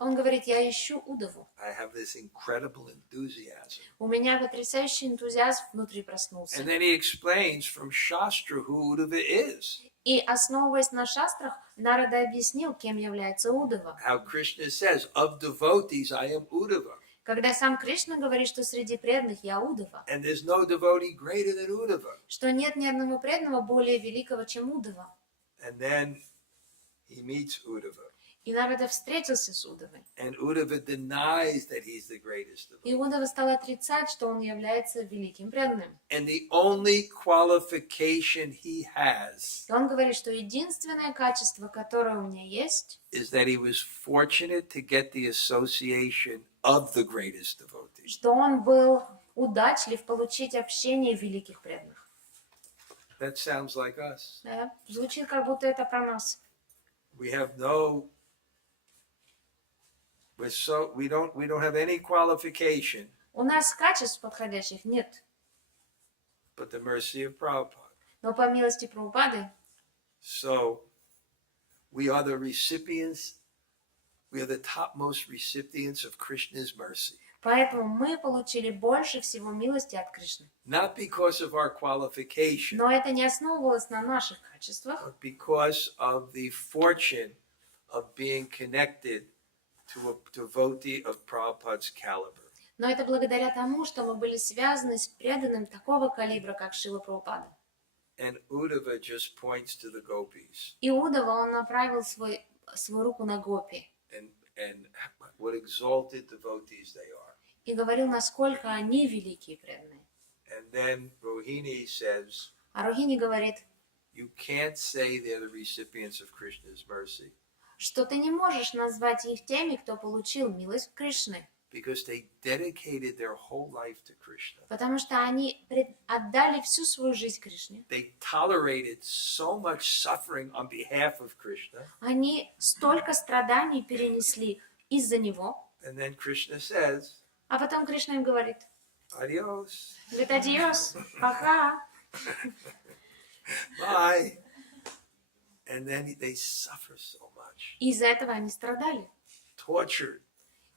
Он говорит, я ищу Удаву. I have this incredible enthusiasm. У меня потрясающий энтузиазм внутри проснулся. And then he explains from Shastra who Uddhava is. И основываясь на шастрах, Нарада объяснил, кем является Удава. How Krishna says, of devotees I am Uddhava. Когда сам Кришна говорит, что среди преданных я Удава, And there's no devotee greater than Uddhava. что нет ни одного преданного более великого, чем Удава. And then he meets Uddhava. И Нарада встретился с Удавой. And Uddhava denies that he's the greatest И devotee. Удава стал отрицать, что он является великим преданным. And the only qualification he has И он говорит, что единственное качество, которое у меня есть, is that he was fortunate to get the association of the greatest devotee. что он был удачлив получить общение великих преданных. That sounds like us. Да? Звучит, как будто это про нас. We have no we don't have any qualification У нас качеств подходящих нет. but the mercy of Prabhupada. Но по милости Прабхупады, So we are the recipients, we are the topmost recipients of Krishna's mercy. поэтому мы получили больше всего милости от Кришны. Not because of our qualification, Но это не основывалось на наших качествах, but because of the fortune of being connected to a devotee of Prabhupada's caliber. но это благодаря тому, что мы были связаны с преданным такого калибра, как Шрила Прабхупада. And Uddhava just points to the gopis И Удава он направил свою руку на Гопи and what exalted devotees they are. и говорил, насколько они великие и преданные. And then Rohini says, А Рохини говорит, you can't say they're the recipients of Krishna's mercy что ты не можешь назвать их теми, кто получил милость Кришны, because they dedicated their whole life to Krishna. потому что они отдали всю свою жизнь Кришне. They tolerated so much suffering on behalf of Krishna. Они столько страданий перенесли из-за него, And then Krishna says, а потом Кришна им говорит, adios, говорит, адьос, пока. bye. And then they suffer so much, И из-за этого они страдали. tortured,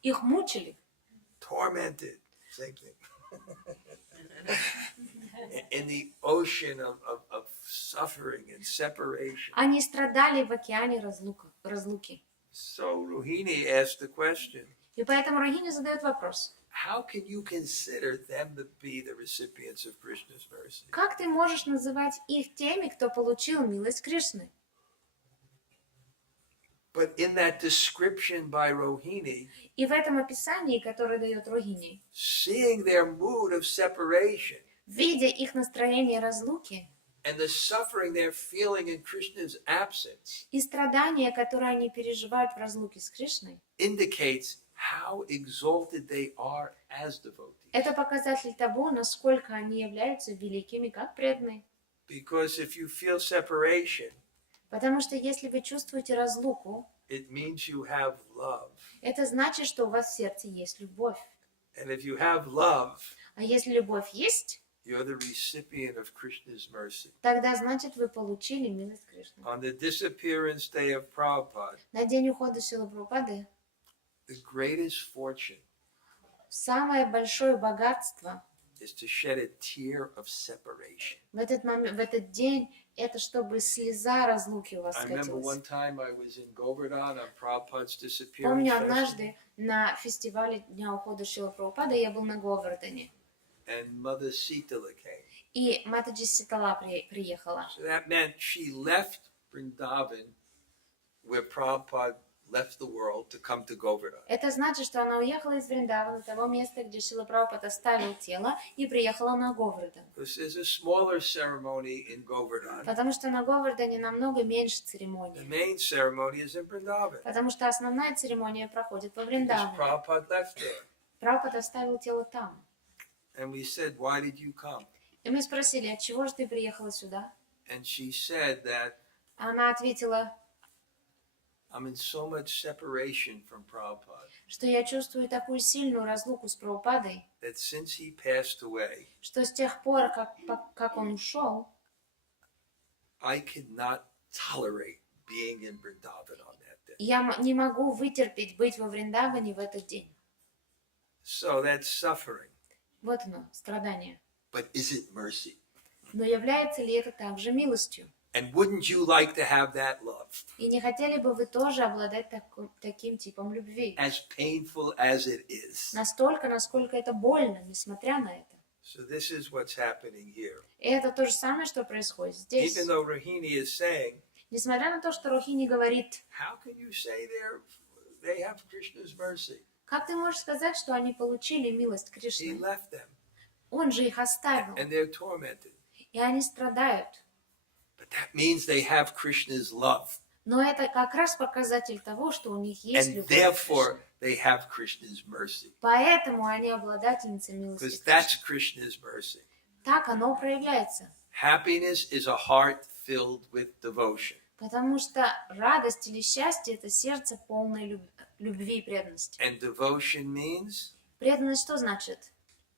Их мучили. tormented, same thing. In the ocean of suffering and separation. Они страдали в океане разлуки. So Rohini asked the question, И поэтому Рохини задает вопрос. how can you consider them to be the recipients of Krishna's mercy? Как ты можешь называть их теми, кто получил милость Кришны? But in that description by Rohini, И в этом описании, которое дает Рохини, seeing their mood of separation видя их настроение разлуки and the suffering they're feeling in Krishna's absence, и страдания, которые они переживают в разлуке с Кришной, indicates how exalted they are as devotees. это показатель того, насколько они являются великими как преданные. Because if you feel separation, Потому что если вы чувствуете разлуку, it means you have love. это значит, что у вас в сердце есть любовь. And if you have love, А если любовь есть, you're the recipient of Krishna's mercy. тогда значит, вы получили милость Кришны. On the disappearance day of Prabhupada, На день ухода Шрилы Прабхупады the greatest fortune самое большое богатство is to shed a tear of separation. в этот момент, в этот день, это чтобы слеза разлуки у вас I remember скатилась. one time I was in Govardhan on Prabhupada's disappearance Помню, festival, однажды на фестивале Дня ухода Шрилы Прабхупады я был на Говардане, and Mother Sitala came. и Матаджи Ситала приехала. So that meant she left Vrindavan where Prabhupada left the world to come to Govardhan. Это значит, что она уехала из Вриндавана, того места, где Шрила Прабхупада оставил тело, и приехала на Говардан. Because there's a smaller ceremony in Govardhan. Потому что на Говардане намного меньше The церемоний. main ceremony is in Vrindavan. Потому что основная церемония проходит во Because Вриндаване. Prabhupada left there. Прабхупада оставил тело там. And we said, why did you come? И мы спросили, от чего же ты приехала сюда? And she said that Она ответила, I'm in so much separation from Prabhupada что я чувствую такую сильную разлуку с Прабхупадой, that since he passed away, что с тех пор, как он ушел, I could not tolerate being in Vrindavan on that day. я не могу вытерпеть быть во Вриндаване в этот день. So that's suffering. Вот оно, страдание. But is it mercy? Но является ли это также милостью? And wouldn't you like to have that love? И не хотели бы вы тоже обладать таким типом любви? As painful as it is. Настолько, насколько это больно, несмотря на это. So this is what's happening here. И это то же самое, что происходит здесь. Even though Rohini is saying, Несмотря на то, что Рохини говорит, how can you say they have Krishna's mercy? как ты можешь сказать, что они получили милость He Кришны? left them Он же их оставил, and they're tormented. и они страдают. But that means they have Krishna's love. Но это как раз показатель того, что у них есть And любовь. therefore they have Krishna's mercy. Поэтому они обладательницы милости Because Кришны. that's Krishna's mercy. Так оно проявляется. Happiness is a heart filled with devotion. Потому что радость или счастье – это сердце полное любви и преданности. And devotion means Преданность что значит?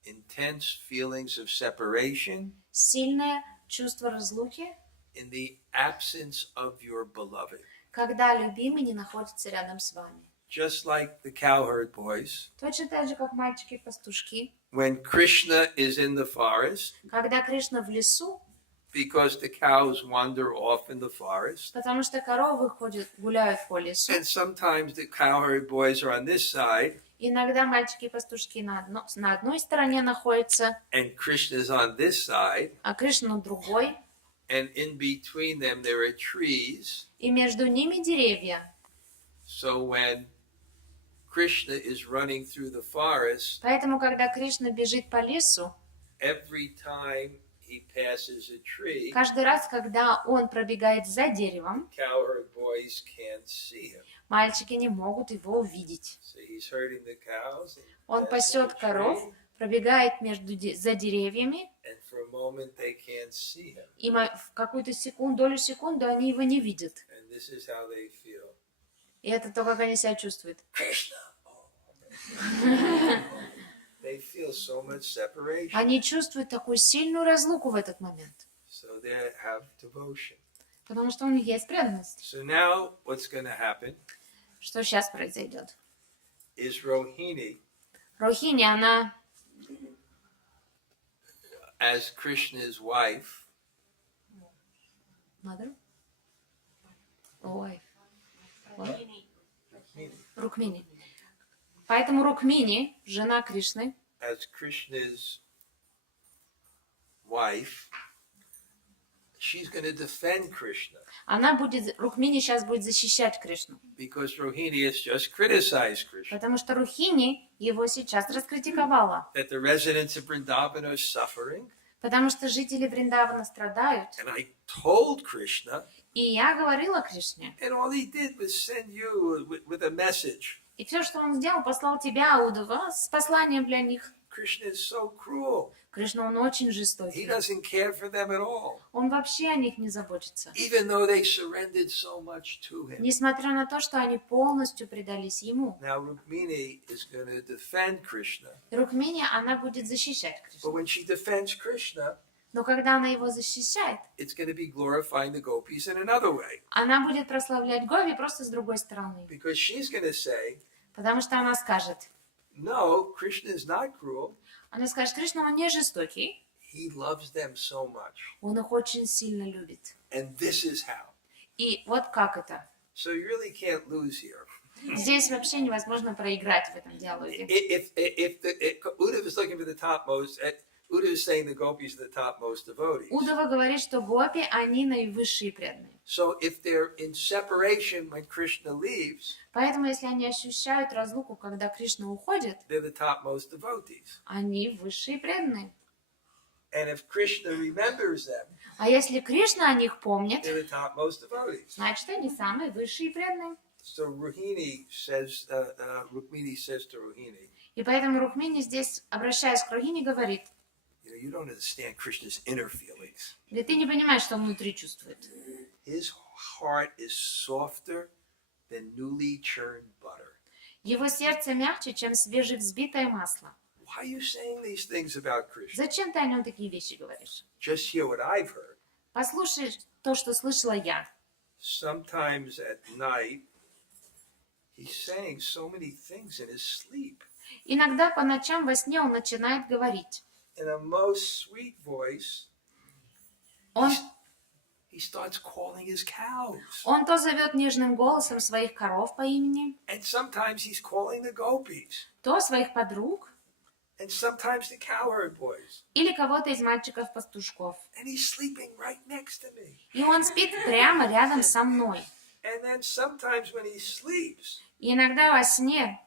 intense feelings of separation Сильное чувство разлуки, in the absence of your beloved. когда любимый не находится рядом с вами. Just like the cowherd boys, Точно так же, как мальчики-пастушки. when Krishna is in the forest, Когда Кришна в лесу, because the cows wander off in the forest, потому что коровы гуляют по лесу. and sometimes the cowherd boys are on this side, Иногда мальчики-пастушки на одной стороне находятся, and Krishna's on this side, а Кришна на другой. and in between them there are trees. И между ними деревья. So when Krishna is running through the forest, Поэтому, когда Кришна бежит по лесу, every time he passes a tree, каждый раз, когда он пробегает за деревом, cowherd boys can't see him. мальчики не могут его увидеть. So he's herding the cows. And Он passing пасет the коров, tree, пробегает за деревьями, and for a moment they can't see him. и в какую-то долю секунды они его не видят. And this is how they feel. И это то, как они себя чувствуют. Krishna. They feel so much separation. Они чувствуют такую сильную разлуку в этот момент, So they have devotion. потому что у них есть преданность. So now what's going to happen Что сейчас произойдет? is Rohini, Рохини, она, as Krishna's wife, mother? Wife. Рукмини. Поэтому Рукмини, жена Кришны, as Krishna's wife, she's going to defend Krishna Рукмини сейчас будет защищать Кришну. because Rohini has just criticized Krishna. Потому что Рухини его сейчас раскритиковала. That the residents of Vrindavan are suffering. Потому что жители Вриндавана страдают. And I told Krishna, И я говорила Кришне. and all he did was send you with a message. И все, что он сделал, послал тебя, Удова, с посланием для них. Krishna is so cruel. Кришна, он очень He жестокий. doesn't care for them at all. Он вообще о них не заботится. Even though they surrendered so much to him. Несмотря на то, что они полностью предались ему. Now Rukmini is going to defend Krishna. Рукмини, она будет защищать But Кришну. when she defends Krishna, Но когда она его защищает, it's going to be glorifying the gopis in another way. она будет прославлять Гови просто с другой стороны. Because she's going to say, Потому что она скажет, no, Krishna is not cruel. она скажет, Кришна, он не жестокий, He loves them so much. он их очень сильно любит. And this is how. И вот как это. So you really can't lose here. Здесь вообще невозможно проиграть в этом диалоге. If Uddhava is looking for the topmost, Uddhava is saying the gopis are the topmost devotees. Удова говорит, что гопи, они наивысшие преданные. So if they're in separation when Krishna leaves, Поэтому, если они ощущают разлуку, когда Кришна уходит, they're the topmost devotees. они высшие преданные. And if Krishna remembers them, А если Кришна о них помнит, they're the topmost devotees. значит, они самые высшие преданные. So Rukmini says to Rohini, И поэтому Рукмини здесь, обращаясь к Рухини, говорит, you don't understand Krishna's inner feelings. да ты не понимаешь, что он внутри чувствует. His heart is softer than newly churned butter. Его сердце мягче, чем свежевзбитое масло. Why are you saying these things about Krishna? Зачем ты о нем такие вещи говоришь? Just hear what I've heard. Послушай то, что слышала я. Sometimes at night, he's saying so many things in his sleep. Иногда по ночам во сне он начинает говорить. In a most sweet voice, Он he starts calling his cows. то зовет нежным голосом своих коров по имени, And sometimes he's calling the gopis. то своих подруг And sometimes the cowherd boys. или кого-то из мальчиков-пастушков. And he's sleeping right next to me. И он спит прямо рядом со мной. And then sometimes when he sleeps, И иногда во сне,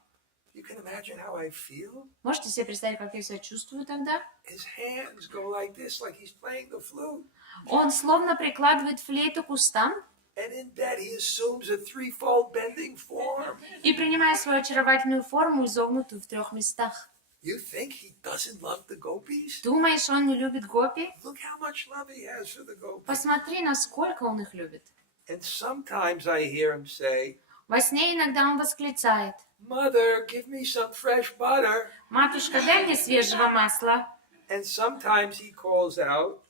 you can imagine how I feel. можете себе представить, как я себя чувствую тогда? His hands go like this, like he's playing the flute. Он словно прикладывает флейту к устам And in bed, he assumes a threefold bending form. и, принимая свою очаровательную форму, изогнутую в 3 местах. You think he doesn't love the gopis? Думаешь, он не любит гопи? Look how much love he has for the gopis. Посмотри, насколько он их любит. And sometimes I hear him say, Во сне иногда он восклицает: Mother, give me some fresh butter. «Матушка, дай мне свежего масла». And sometimes he calls out,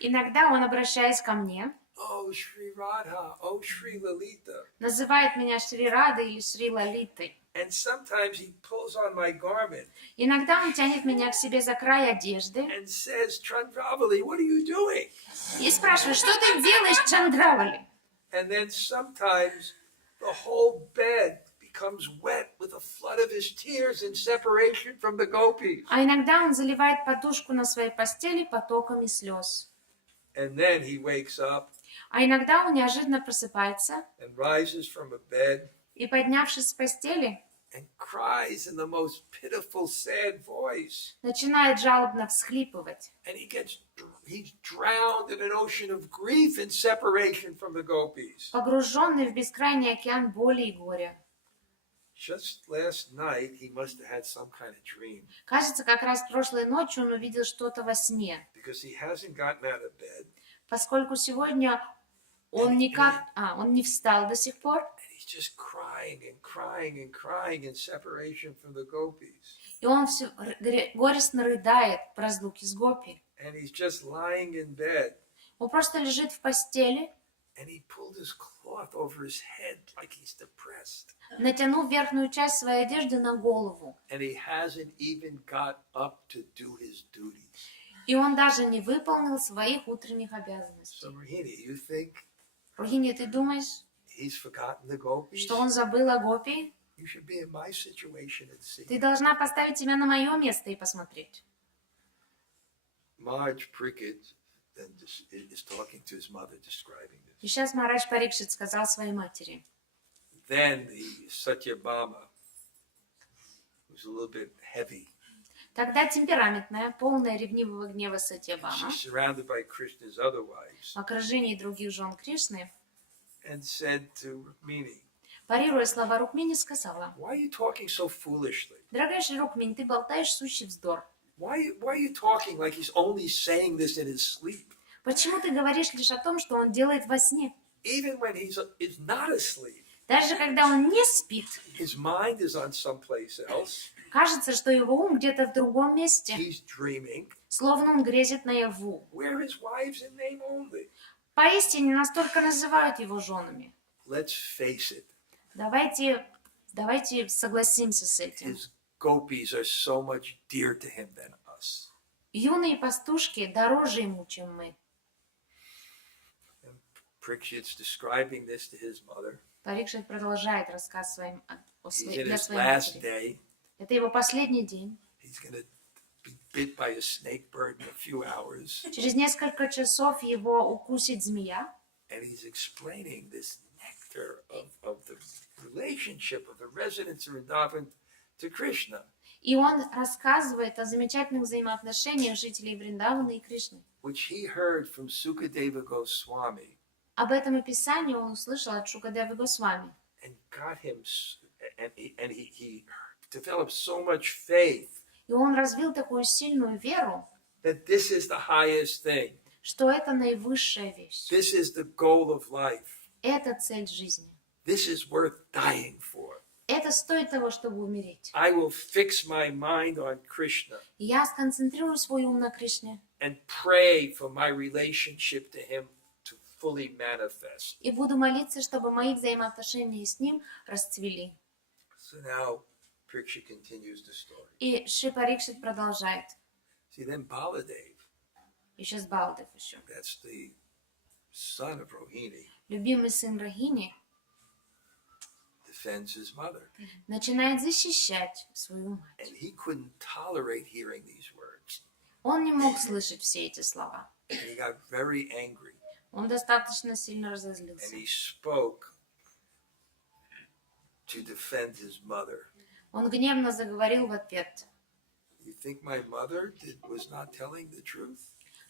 Иногда он, обращаясь ко мне, Oh, Shri Radha, oh, Shri Lalita. называет меня Шри Радой или Шри Лалитой. And sometimes he pulls on my garment Иногда он тянет меня к себе за край одежды and says, Chandravali, what are you doing? и спрашивает: «Что ты делаешь, Чандравали?» And then sometimes the whole bed becomes wet with a flood of his tears in separation from the gopis. А иногда он заливает подушку на своей постели потоками слез. And then he wakes up А иногда он неожиданно просыпается and rises from a bed и, поднявшись с постели, and cries in the most pitiful, sad voice. начинает жалобно всхлипывать. And he's drowned in an ocean of grief and separation from the gopis. Погруженный в бескрайний океан боли и горя. Just last night, he must have had some kind of dream Кажется, как раз прошлой ночью он увидел что-то во сне, because he hasn't gotten out of bed поскольку сегодня он не встал до сих пор, and he's just crying and crying and crying in separation from the gopis. и он все горестно рыдает в разлуке с гопи. And he's just lying in bed Он просто лежит в постели, and he pulled his cloth over his head like he's depressed. натянув верхнюю часть своей одежды на голову. And he hasn't even got up to do his duties. И он даже не выполнил своих утренних So, обязанностей. Rohini, you think Рухини, ты думаешь, he's forgotten the gopis? что он забыл о гопи? You should be in my situation and see. Ты должна поставить себя на мое место и посмотреть. Marge Prickett then is talking to his mother, describing this. И сейчас Махарадж Парикшит сказал своей матери. Then the Satyabhama, who's a little bit heavy, Тогда темпераментная, полная ревнивого гнева Сатьябхама, she's surrounded by Krishna's other wives, в окружении других жен Кришны, and said to Rukmini, парируя слова Рукмини, сказала: why are you talking so foolishly? «Дорогая Шри Рукмини, ты болтаешь сущий вздор. Why are you talking like he's only saying this in his sleep? Почему ты говоришь лишь о том, что он делает во сне? Even when is not asleep, Даже когда он не спит, his mind is on someplace else. кажется, что его ум где-то в другом месте, He's dreaming. словно он грезит наяву. We're his wives in name only. Поистине настолько называют его женами. Let's face it. Давайте согласимся с этим. His gopis are so much dear to him than us. Юные пастушки дороже ему, чем мы. And Parikshit's describing this to his mother. Парикшит продолжает рассказ He's in для his своей last матери. day. Это его последний день. He's going to be bit by a snake bird in a few hours. Через несколько часов его укусит змея. And he's explaining this nectar of the relationship of the residents of Vrindavan to Krishna. И он рассказывает о замечательных взаимоотношениях жителей Вриндавана и Кришны. Which he heard from Sukadeva Goswami. Об этом описании он услышал от Шукадевы Госвами. And got him, and he developed so much faith. И он развил такую сильную веру, That this is the highest thing. что это наивысшая вещь. This is the goal of life. Это цель жизни. This is worth dying for. Это стоит того, чтобы умереть. I will fix my mind on Krishna Я сконцентрирую свой ум на Кришне and pray for my relationship to him to fully manifest. и буду молиться, чтобы мои взаимоотношения с ним расцвели. So now Parikshit continues the story. И Шри Парикшит продолжает. See, then Baladev, Еще с Балдев еще. that's the son of Rohini, Любимый сын Рахини defends his mother. начинает защищать свою мать. And he couldn't tolerate hearing these words. Он не мог слышать все эти слова. And he got very angry. Он достаточно сильно And разозлился. he spoke to defend his mother. Он гневно заговорил в ответ. You think my mother was not telling the truth?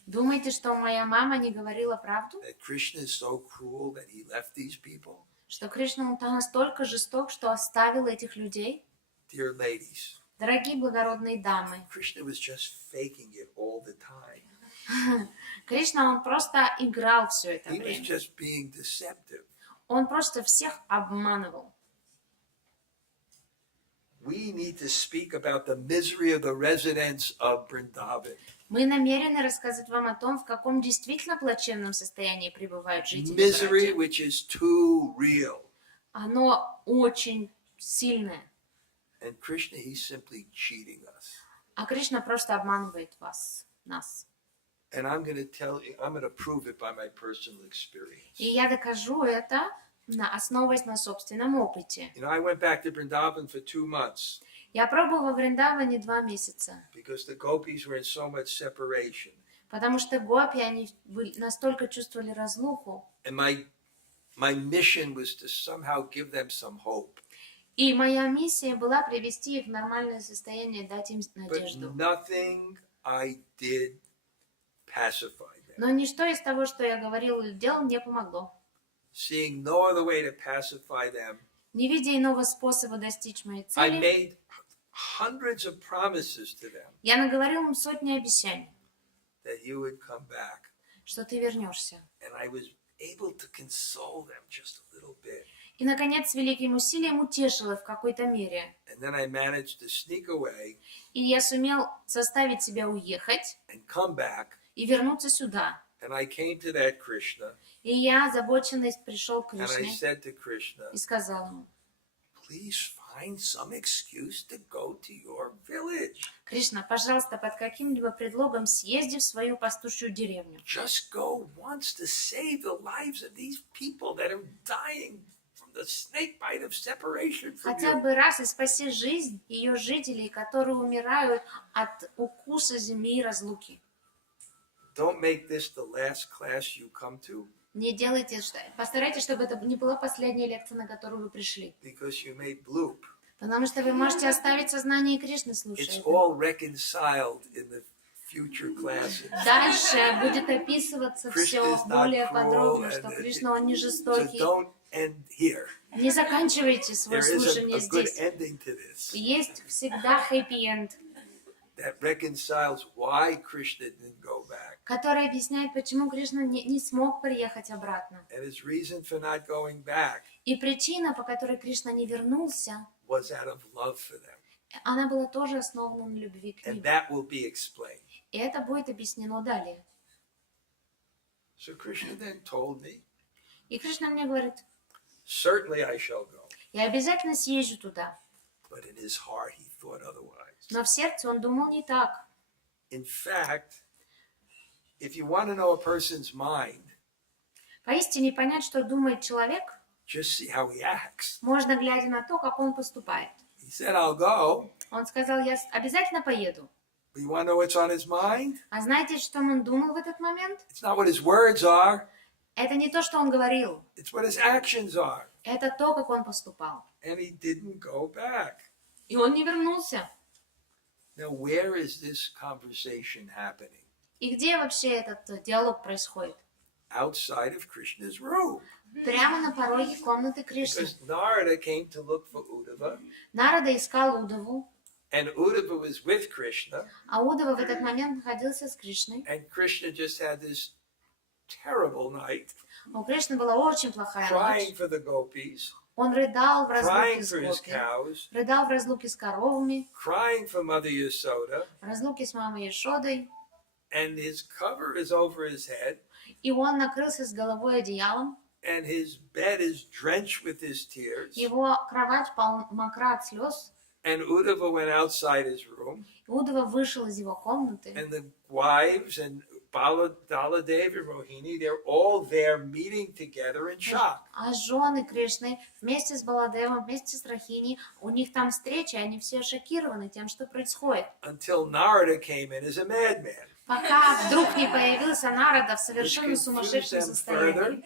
Думаете, что моя мама не говорила правду? That Krishna is so cruel that he left these people? Что Кришна он настолько жесток, что оставил этих людей? Dear ladies, Дорогие благородные дамы, Krishna was just faking it all the time. Кришна он просто играл все это He was время. just being deceptive. Он просто всех обманывал. We need to speak about the misery of the residents of Vrindavan. Мы намерены рассказать вам о том, в каком действительно плачевном состоянии пребывают жители Misery Бхараджа. which is too real. Оно очень сильное. And Krishna, he's simply cheating us. А Кришна просто обманывает вас, нас. And I'm going to tell you, I'm going to prove it by my personal experience. И я докажу это, основываясь на собственном опыте. You know, I went back to Vrindavan for 2 months Я пробовала во Вриндаване 2 месяца, because the gopis were in so much separation. потому что гопи, они настолько чувствовали разлуку. And my mission was to somehow give them some hope. И моя миссия была привести их в нормальное состояние, дать им But надежду. nothing I did pacified them. Но ничто из того, что я говорил или делал, не помогло. Seeing no other way to pacify them, Не видя иного способа достичь моей I цели, made hundreds of promises to them я наговорил им сотни обещаний, that you would come back. что ты вернешься. And I was able to console them just a little bit. И, наконец, с великим усилием утешил их в какой-то мере. And then I managed to sneak away И я сумел заставить себя уехать and come back. и вернуться сюда. And I came to that Krishna И я, озабоченный, пришел к and I Кришне said to Krishna, и сказал ему: please find some excuse to go to your village. Кришна, пожалуйста, под каким-либо предлогом съезди в свою пастушью деревню. Just go once to save the lives of these people that are dying from the snake bite of separation from Хотя you. бы раз и спаси жизнь ее жителей, которые умирают от укуса змеи разлуки. Don't make this the last class you come to Не делайте, постарайтесь, чтобы это не была последняя лекция, на которую вы пришли. because you may bloop. Потому что вы можете оставить сознание Кришны, It's слушая это. all reconciled in the future classes. Дальше будет описываться все Krishna is not более подробно, cruel, что and Кришна, он не so жестокий. don't end here. Не заканчивайте свое There is слушание a good здесь. ending to this Есть всегда хэппи-энд, that reconciles why Krishna didn't go back. который объясняет, почему Кришна не смог приехать обратно. And his reason for not going back И причина, по которой Кришна не вернулся, was out of love for them. она была тоже основана на любви к And ним. that will be explained. И это будет объяснено далее. So Krishna then told me, И Кришна мне говорит: certainly I shall go. я обязательно съезжу туда. But in his heart he thought otherwise. Но в сердце он думал не так. In fact, if you want to know a person's mind, Поистине понять, что думает человек, just see how he acts. можно, глядя на то, как он поступает. He said, I'll go. Он сказал: я обязательно поеду. But you want to know what's on his mind? А знаете, что он думал в этот момент? It's not what his words are. Это не то, что он говорил. It's what his actions are. Это то, как он поступал. And he didn't go back. И он не вернулся. Now, where is this conversation happening? И где вообще этот диалог происходит? Outside of Krishna's room. Прямо на пороге комнаты Кришны. Because Narada came to look for Uddhava, Нарада искал Удаву, and Uddhava was with Krishna, а Удава в этот момент находился с Кришной. and Krishna just had this terrible night, У Кришны была очень плохая crying ночь. for the gopis, Он рыдал в разлуке crying с for his Гопи, cows, рыдал в разлуке с коровами, crying for Mother Yasoda, в разлуке с мамой Ешодой, and his cover is over his head, и он накрылся с головой одеялом, and his bed is drenched with his tears, его кровать мокра от слез, and Uddhava went outside his room, Удава вышел из его комнаты, and the wives and Baladev and Rohini, they're all there meeting together in shock. а жены Кришны вместе с Баладевом, вместе с Рахини, у них там встреча, и они все шокированы тем, что происходит. Until Narada came in as a madman. Пока вдруг не появился Нарада в совершенно Which высшем confused them состоянии.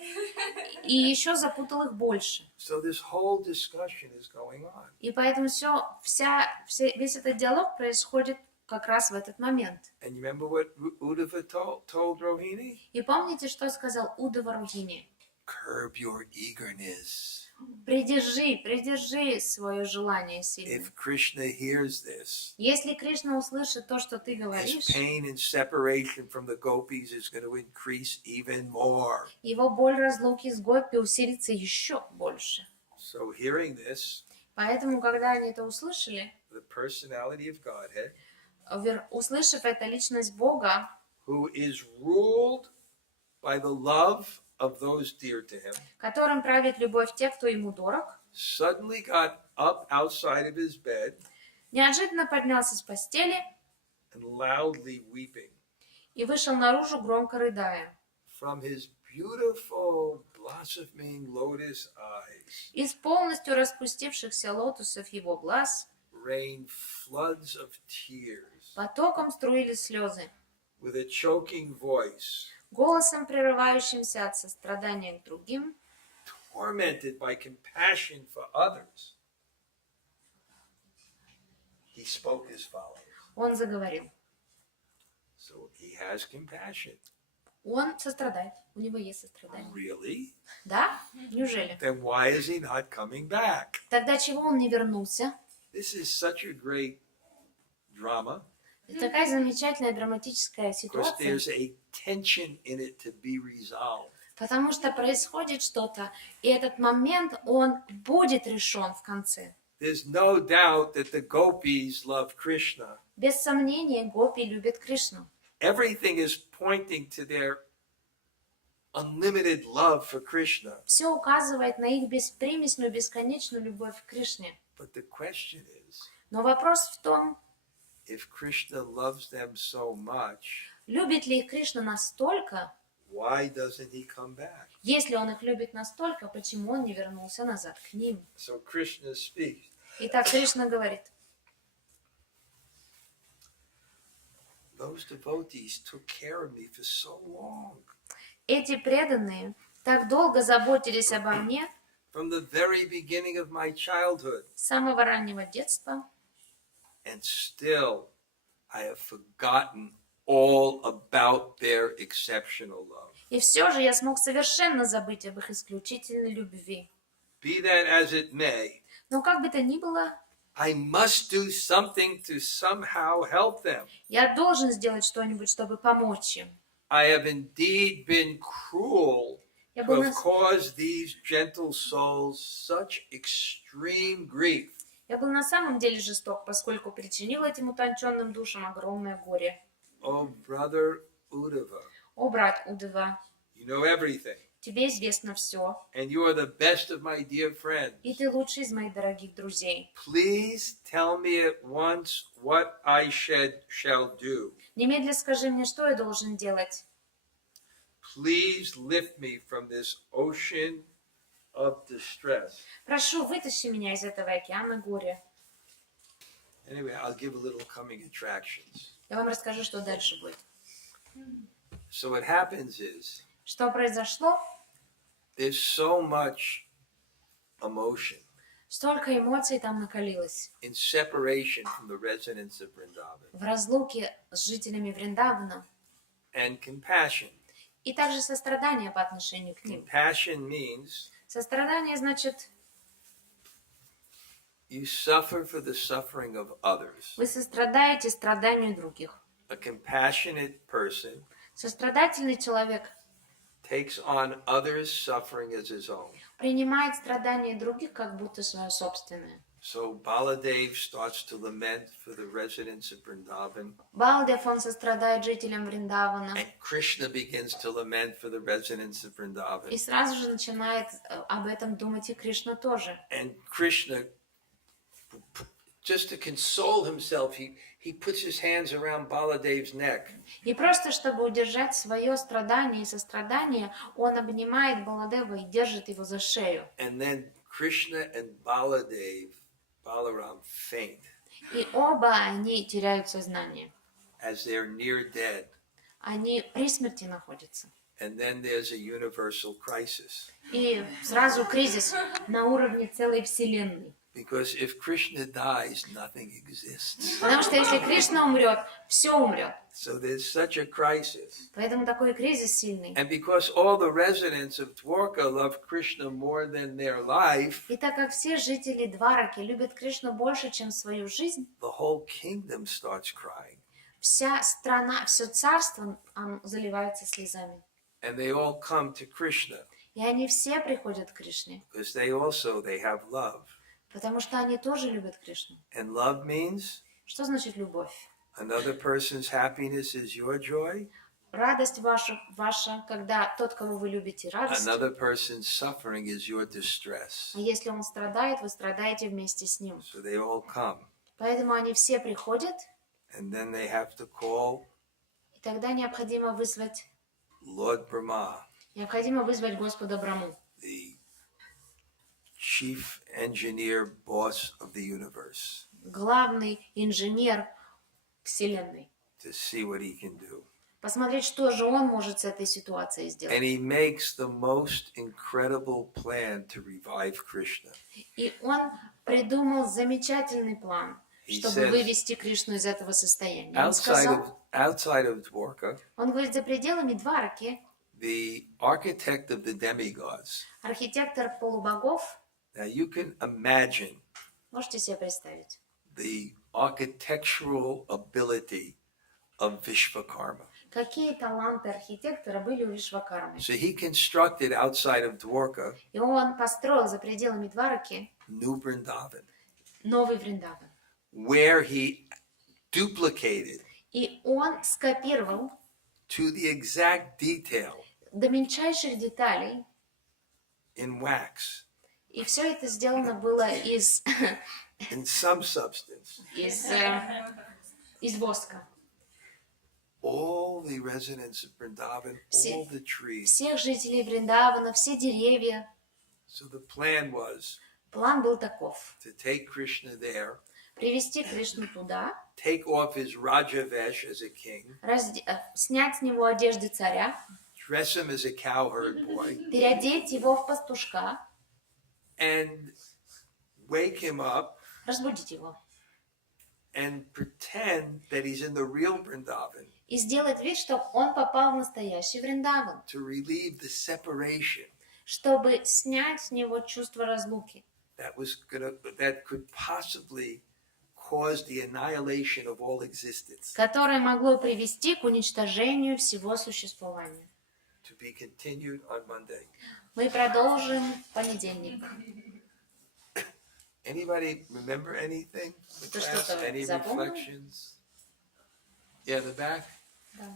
И еще запутал их больше. So this whole discussion is going on. И поэтому весь этот диалог происходит как раз в этот момент. And you remember what Uddhava told Rohini? И помните, что сказал Удава Рухини? Curb your eagerness. Придержи свое желание сильно. If Krishna hears this, Если Кришна услышит то, что ты his говоришь, pain and separation from the gopis is going to increase even more. его боль разлуки с Гопи усилится еще больше. So hearing this, Поэтому, когда они это услышали, the personality of Godhead, услышав это, личность Бога, who is ruled by the love of those dear to him, которым правит любовь тех, кто ему дорог, suddenly got up outside of his bed неожиданно поднялся с постели and loudly weeping и вышел наружу, громко рыдая. from his beautiful blossoming lotus eyes. Из полностью распустившихся лотосов его глаз Rained floods of tears потоком струились слезы, with a choking voice, голосом, прерывающимся от сострадания к другим, tormented by compassion for others. He spoke as follows. он заговорил. So he has compassion. Он сострадает, у него есть сострадание. Really? Да? Неужели? Then why is he not coming back? Тогда чего он не вернулся? This is such a great drama. Это такая замечательная драматическая Because ситуация, there's a tension in it to be resolved. потому что происходит что-то, и этот момент, он будет решен в конце. There's no doubt that the gopis love Krishna. Без сомнения, гопи любят Кришну. Everything is pointing to their unlimited love for Krishna. Все указывает на их беспримесную, бесконечную любовь к Кришне. But the question is, Но вопрос в том, if Krishna loves them so much, любит ли их Кришна настолько, why doesn't he come back? если он их любит настолько, почему он не вернулся назад к ним? So Krishna speaks. Итак, Кришна говорит, Those devotees took care of me for so long. эти преданные так долго заботились обо мне From the very beginning of my childhood. с самого раннего детства, And still, I have forgotten all about their exceptional love. и все же я смог совершенно забыть об их исключительной любви. Be that as it may, Но как бы то ни было, I must do something to somehow help them. я должен сделать что-нибудь, чтобы помочь им. I have indeed been cruel Я to был, have caused these gentle souls such extreme grief. я был на самом деле жесток, поскольку причинил этим утонченным душам огромное горе. Oh, brother Uddhava, О, брат Удава, you know everything. тебе известно все, And you are the best of my dear friends. и ты лучший из моих дорогих друзей. Please tell me at once what I shall do. Немедля скажи мне, что я должен делать. Please lift me from this ocean of distress. Прошу, вытащи меня из этого океана горя. Anyway, I'll give a little coming attractions. Я вам расскажу, что дальше будет. So what happens is Что произошло? there's so much emotion Столько эмоций там накалилось. in separation from the residents of Vrindavan В разлуке с жителями Вриндавана. and compassion. И также сострадание по отношению к ним. Compassion means Сострадание значит, you suffer for the suffering of others. вы сострадаете страданию других. A compassionate person Сострадательный человек takes on others' suffering as his own. принимает страдания других как будто свое собственное. So Baladev starts to lament for the residents of Vrindavan, Балдев, он сострадает жителям Вриндавана. and Krishna begins to lament for the residents of Vrindavan. И сразу же начинает об этом думать и Кришна тоже. And Krishna, just to console himself, he puts his hands around Baladev's neck. И просто чтобы удержать свое страдание и сострадание, он обнимает Баладева и держит его за шею. And then Krishna and Balaram faint И оба они теряют сознание. as they're near dead. Они при смерти находятся. And then there's a universal crisis. И сразу кризис на уровне целой вселенной. Because if Krishna dies, nothing exists. Потому что если Кришна умрет, все умрет. So there's such a crisis. Поэтому такой кризис сильный. And because all the residents of Dwarka love Krishna more than their life, И так как все жители Двараки любят Кришну больше, чем свою жизнь, the whole kingdom starts crying. вся страна, все царство заливается слезами. And they all come to Krishna И они все приходят к Кришне, because they have love. потому что они тоже любят Кришну. And love means Что значит любовь? another person's happiness is your joy. Радость ваша, когда тот, кого вы любите, радость. Another person's suffering is your distress. А если он страдает, вы страдаете вместе с ним. So they all come. Поэтому они все приходят, And then they have to call и тогда необходимо вызвать Господа Браму, the chief engineer boss of the universe, главный инженер Вселенной. to see what he can do. Посмотреть, что же он может с этой ситуацией And сделать. he makes the most incredible plan to revive Krishna. И он придумал замечательный план, чтобы вывести Кришну из этого состояния. Он сказал, Outside of Dwarka, он говорит, за пределами Двараки, the architect of the demigods. архитектор полубогов, Now you can imagine можете себе представить, the architectural ability of Vishvakarma. какие таланты архитектора были у Вишвакармы. So he constructed outside of Dwarka И он построил за пределами Двараки New Vrindavan, новый Вриндаван. where he duplicated И он скопировал to the exact detail до мельчайших деталей, in wax, и все это сделано было из in some substance, из воска. all the residents of Vrindavan, all the trees. Всех жителей Вриндавана, все деревья. So the plan was План был таков. to take Krishna there, Привести Кришну туда, take off his Rajavesh as a king, снять с него одежды царя, dress him as a cowherd boy, переодеть его в пастушка, and wake him up разбудить его. and pretend that he's in the real Vrindavan И сделать вид, что он попал в настоящий Вриндаван, to relieve the separation чтобы снять с него чувство разлуки, that could possibly cause the annihilation of all existence. которое могло привести к уничтожению всего существования. To be continued on Monday. Мы продолжим в понедельник. Anybody remember anything? Кто что-то Any запомнил? reflections? Yeah, the back.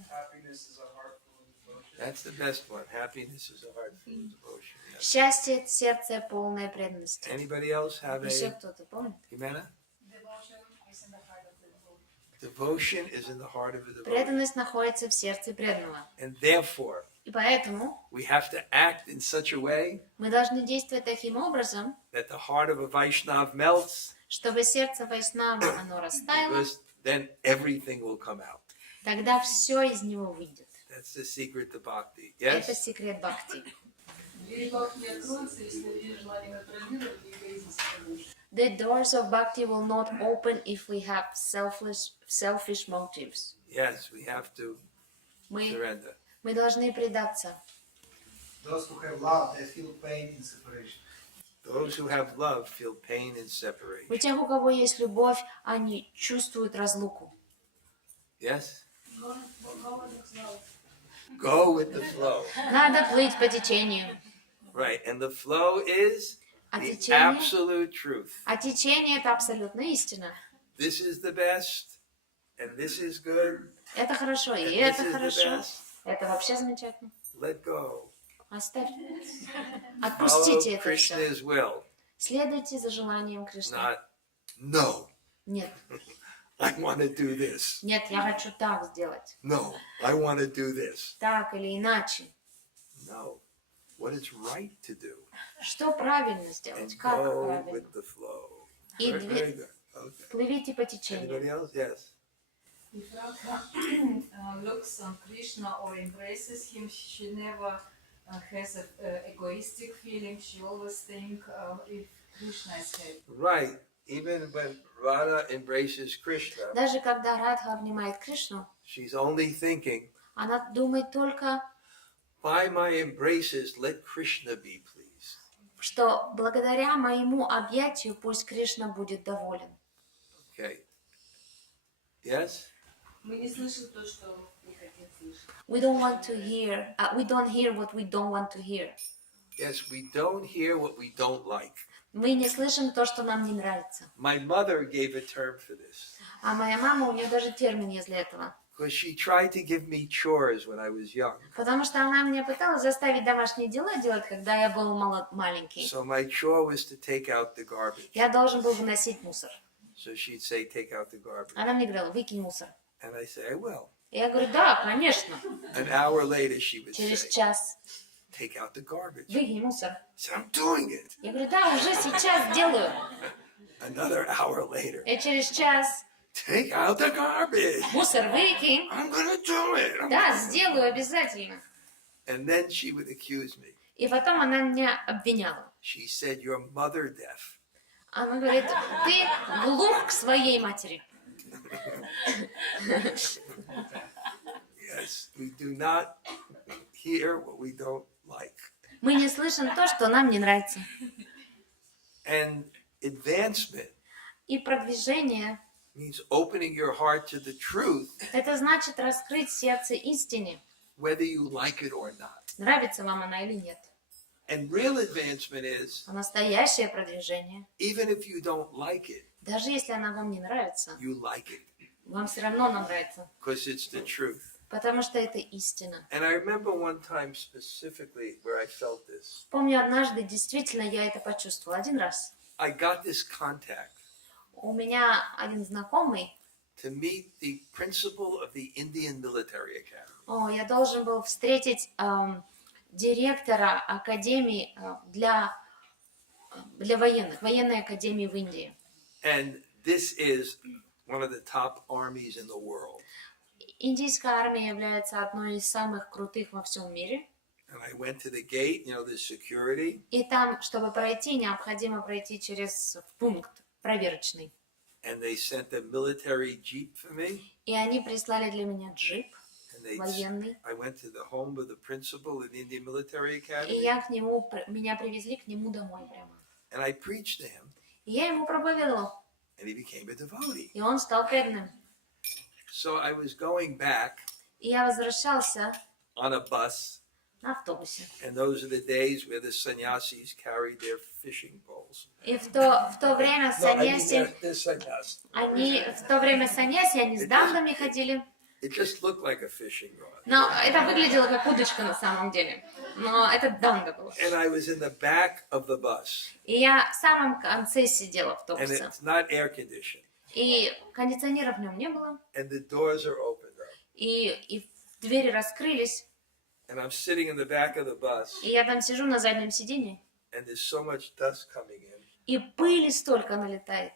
Happiness is a heart full of devotion. That's the best one. Happiness is a heart full of devotion. Yes. Счастье — это сердце, полное преданности. Anybody else have Еще a кто-то помнит? Jimena? Devotion is in the heart of the devotee. Devotion is in the heart of the devotee. Преданность находится в сердце преданного. And therefore, И поэтому we have to act in such a way мы должны действовать таким образом, that the heart of a Vaishnav melts, чтобы сердце Вайшнавы, оно растаяло, because then everything will come out. тогда все из него выйдет. That's the secret to bhakti. Это Yes? секрет бхакти. Или бхакти откроется, если есть желание контролировать и эгоизм сохранишь. The doors of bhakti will not open if we have selfish motives. Yes, we have to Мы surrender. должны предаться. Those who have love, they feel pain in separation. Those who have love feel pain in У separation. тех, у кого есть любовь, они чувствуют разлуку. Yes? Go with the flow. Go with the flow. Надо плыть по течению. Right. And the flow is А the течение, absolute truth. а течение — это абсолютная истина. This is the best, and this is good, Это хорошо, и and this это is the хорошо. best. Это вообще замечательно. Let go. Оставьте. Follow Отпустите это все. Krishna's will. Следуйте за желанием Кришны. Not, no, Нет, I want to do this. нет, я хочу так сделать. No, I want to do this. Так или иначе. No, what is right to do. Что правильно And сделать? Как go правильно? with the flow. И Very, very good. Okay. плывите по течению. Anybody else? Yes. If Radha looks on Krishna or embraces him, she never has an egoistic feeling. She always thinks if Krishna is happy. Right. Even when Radha embraces Krishna, Даже когда Радха обнимает Кришну, she's only thinking, она думает только, by my embraces, let Krishna be pleased. что благодаря моему объятию пусть Кришна будет доволен. Okay. Yes? Мы не слышим то, что не хотим слышать. We don't hear what we don't want to hear. Yes, we don't hear what we don't like. Мы не слышим то, что нам не нравится. My mother gave a term for this А моя мама, у нее даже термин есть для этого. because she tried to give me chores when I was young. Потому что она меня пыталась заставить домашние дела делать, когда я был маленький. So my chore was to take out the garbage. Я должен был выносить мусор. So she'd say, take out the garbage. Она мне говорила, выкинь мусор. And I say, I will. И я говорю, да, конечно. An hour later, she would Через say, час take out the garbage. выкинь мусор. So I'm doing it. Я говорю, да, уже сейчас делаю. Another hour later, И через час take out the garbage. мусор выкинь. I'm gonna do it. Да, сделаю обязательно. And then she would accuse me. И потом она меня обвиняла. She said, you're mother deaf. Она говорит, ты глух к своей матери. Yes, we do not hear what we don't like. Мы не слышим то, что нам не нравится. And advancement И продвижение means opening your heart to the truth, — это значит раскрыть сердце истине, whether you like it or not. нравится вам она или нет. And real advancement is, А настоящее продвижение, even if you don't like it, даже если она вам не нравится, you like it вам все равно она нравится, because it's the truth. потому что это истина. And I remember one time specifically where I felt this. Помню, однажды действительно я это почувствовала. Один раз. I got this contact У меня один знакомый, to meet the principal of the Indian Military Academy. я должен был встретить директора академии для военных, военной академии в Индии. And this is one of the top armies in the world. Индийская армия является одной из самых крутых во всем мире. And I went to the gate, there's security. И там, чтобы пройти, необходимо пройти через пункт проверочный. And they sent a military jeep for me. И они прислали для меня джип And военный. I went to the home of the principal of the Indian Military И Academy. меня привезли к нему домой прямо. And I preached to him. И я ему проповедовала. And he became a devotee. И он стал преданным. So I was going back И я возвращался on a bus. на автобусе. And those are the days where the sannyasis carried their fishing poles. И в то время саньяси, they're sannyas. в то время саньяси, они с дандами ходили. It just looked like a fishing rod. Но это выглядело как удочка на самом деле. Но это данда было. And I was in the back of the bus. И я в самом конце сидела в And автобусе. it's not air conditioned. И кондиционера в нем не было. And the doors are opened up. И двери раскрылись. And I'm sitting in the back of the bus. И я там сижу на заднем сиденье. And there's so much dust coming in. И пыли столько налетает.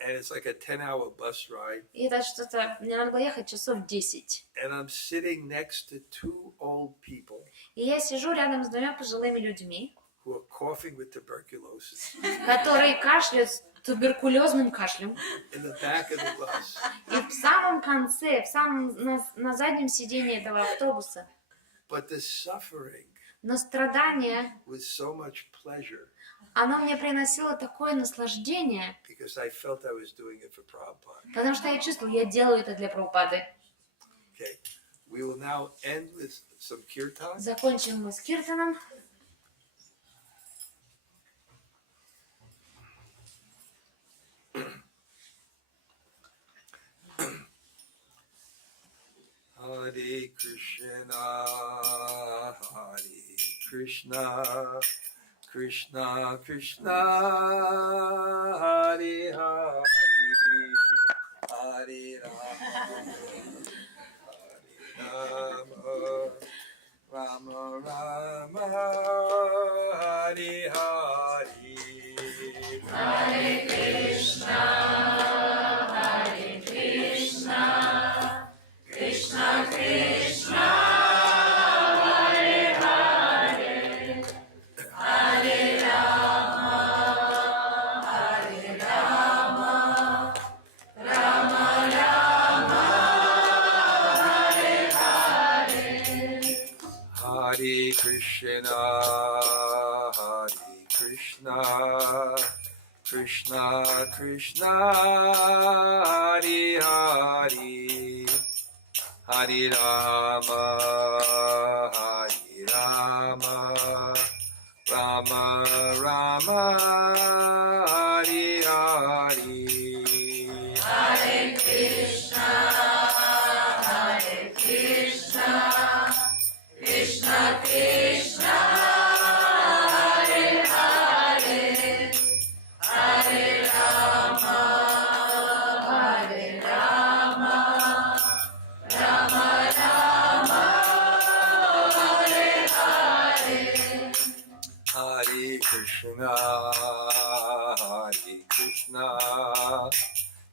and it's like a 10-hour bus ride. И это что-то, мне надо было ехать часов 10. And I'm sitting next to two old people И я сижу рядом с двумя пожилыми людьми, who are coughing with tuberculosis которые кашляют с туберкулезным кашлем. in the back of the bus. И в самом конце, на заднем сидении этого автобуса, But the suffering но страдание, was so much pleasure оно мне приносило такое наслаждение, because I felt I was doing it for Prabhupada. потому что я чувствовала, я делаю это для Прабхупады. Okay, we will now end with some kirtan. Закончим мы с киртаном. Hare Krishna, Krishna Krishna, Hare Hare, Hare Rama, Rama Rama, Hare Hare. Hare Krishna, Krishna Krishna, Hare Hare, Hare Rama, Rama Rama, Hare Hare. Hare Krishna, Krishna Krishna, Hare Hare, Hare Rama, Rama Rama, Hare Hare. Hare Krishna, Krishna Krishna, Hare Hare, Hare Rama, Rama Rama, Hare Hare. Hare Krishna,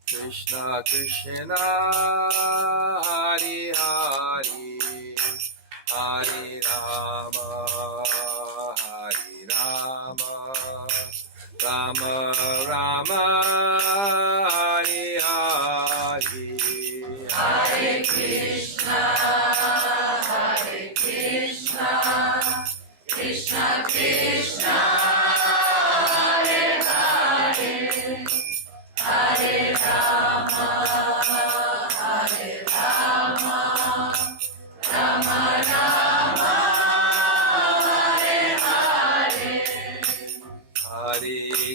Krishna Krishna, Hare Hare, Hare Rama, Rama Rama, Hare Hare. Hare Krishna, Krishna Krishna, Hare Hare, Hare Rama, Rama Rama, Hare Hare.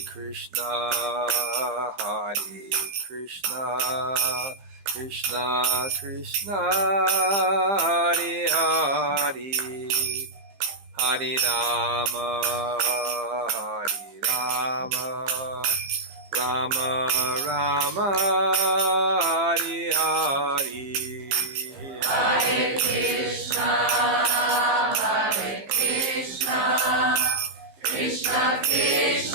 Hare Krishna, Krishna Krishna, Hare Hare, Hare Rama, Rama Rama, Hare Hare. Hare Krishna, Krishna Krishna, Hare Hare,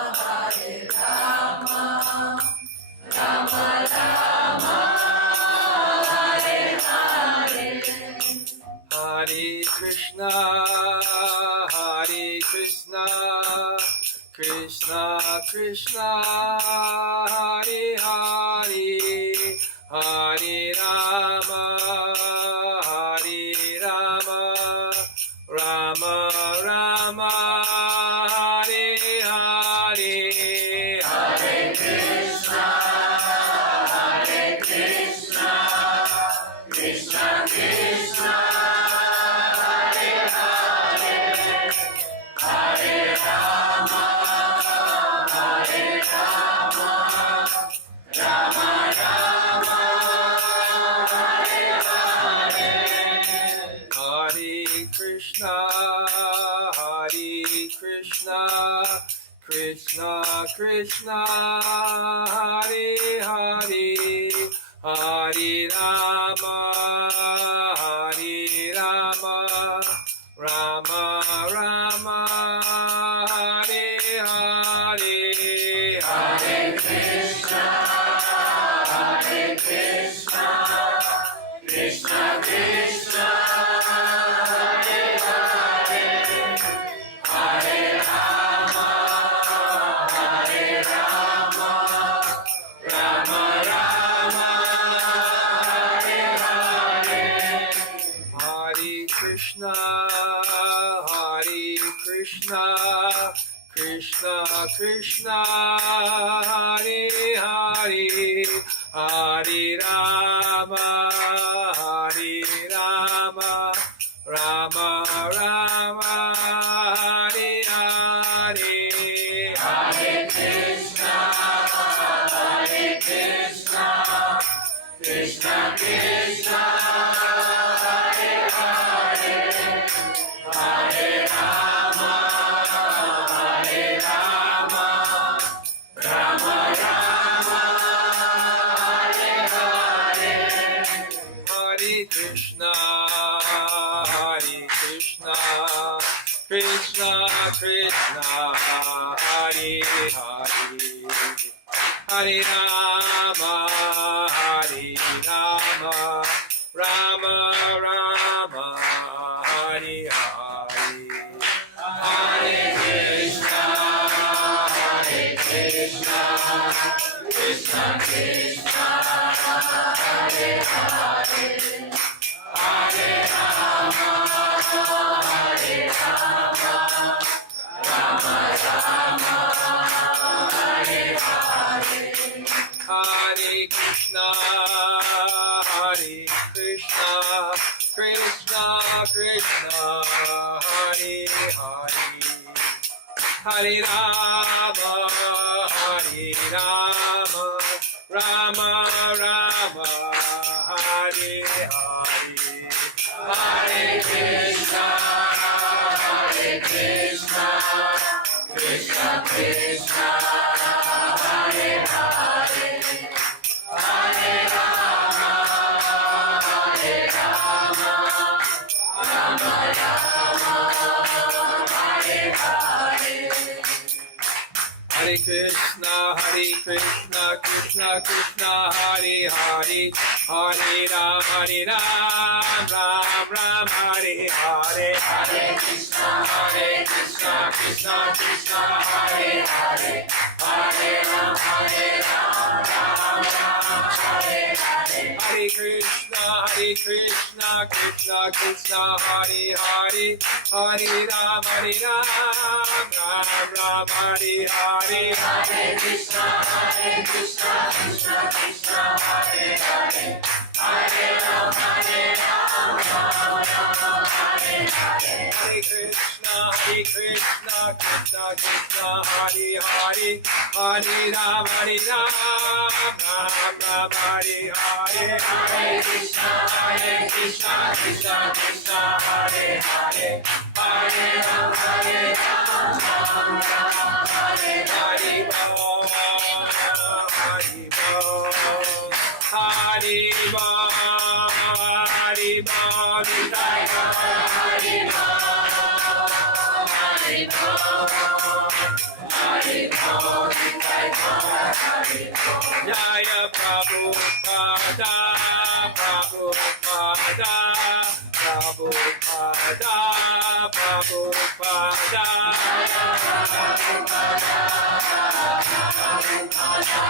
Hare Rama, Rama Rama, Hare Hare. Hare Krishna, Krishna Krishna, Hare Hare, Hare Rama, Rama Rama, Hare Hare. Hare Krishna, Krishna Krishna, Hare Hare, Hare Rama, Rama Rama, Hare Hare. Hare Krishna, Krishna Krishna, Hare Hare, Hare Rama, Rama Krishna, Krishna Krishna, Hare Hare, Hare Rama, Hare Rama, Rama Rama, Hare Hare, Hare Krishna, Krishna Krishna, Hare Hare, Hare Rama, Hare Rama, Rama Rama, Hare Hare, Hare Krishna, Krishna Krishna, Hare Hare, Hare Rama, Hare Rama, Rama Rama, Hare Hare, Hare Krishna, Krishna Krishna, Hare Hare, Hare Rama, Hare Rama, Rama Rama, Hare Hare, Hare Krishna, Krishna Krishna, Hare Hare, Hare Rama, Hare Rama, Rama Rama, Hare Hare, Hare Krishna, Krishna Krishna, Hare Hare, Hare Rama, Hare Rama, Rama Rama, Hare Hare, Hare Krishna, Krishna Krishna, Hare Hare, Hare Ram, Ram Ram, Hare Hare, Hare Krishna, Krishna Krishna, Hare Hare, Hare Ram, Ram Ram, Hare Hare, Hare Krishna, Krishna Krishna, Hare Hare, Hare Ram, Ram Ram, Hare Hare, Hare Krishna, Krishna Krishna, Hare Hare, Hare Ram, Ram Ram, Hare Hare, Hare Krishna, Krishna Krishna, Hare Hare, Hare Ram, Ram Ram, Hare Hare, Hare Krishna, Krishna Krishna, Hare Hare, Hare Ram, Ram Hare Hare, Hare Jaya Prabhupada, Prabhupada, Prabhupada, Prabhupada, Prabhupada, Prabhupada,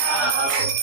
Prabhupada,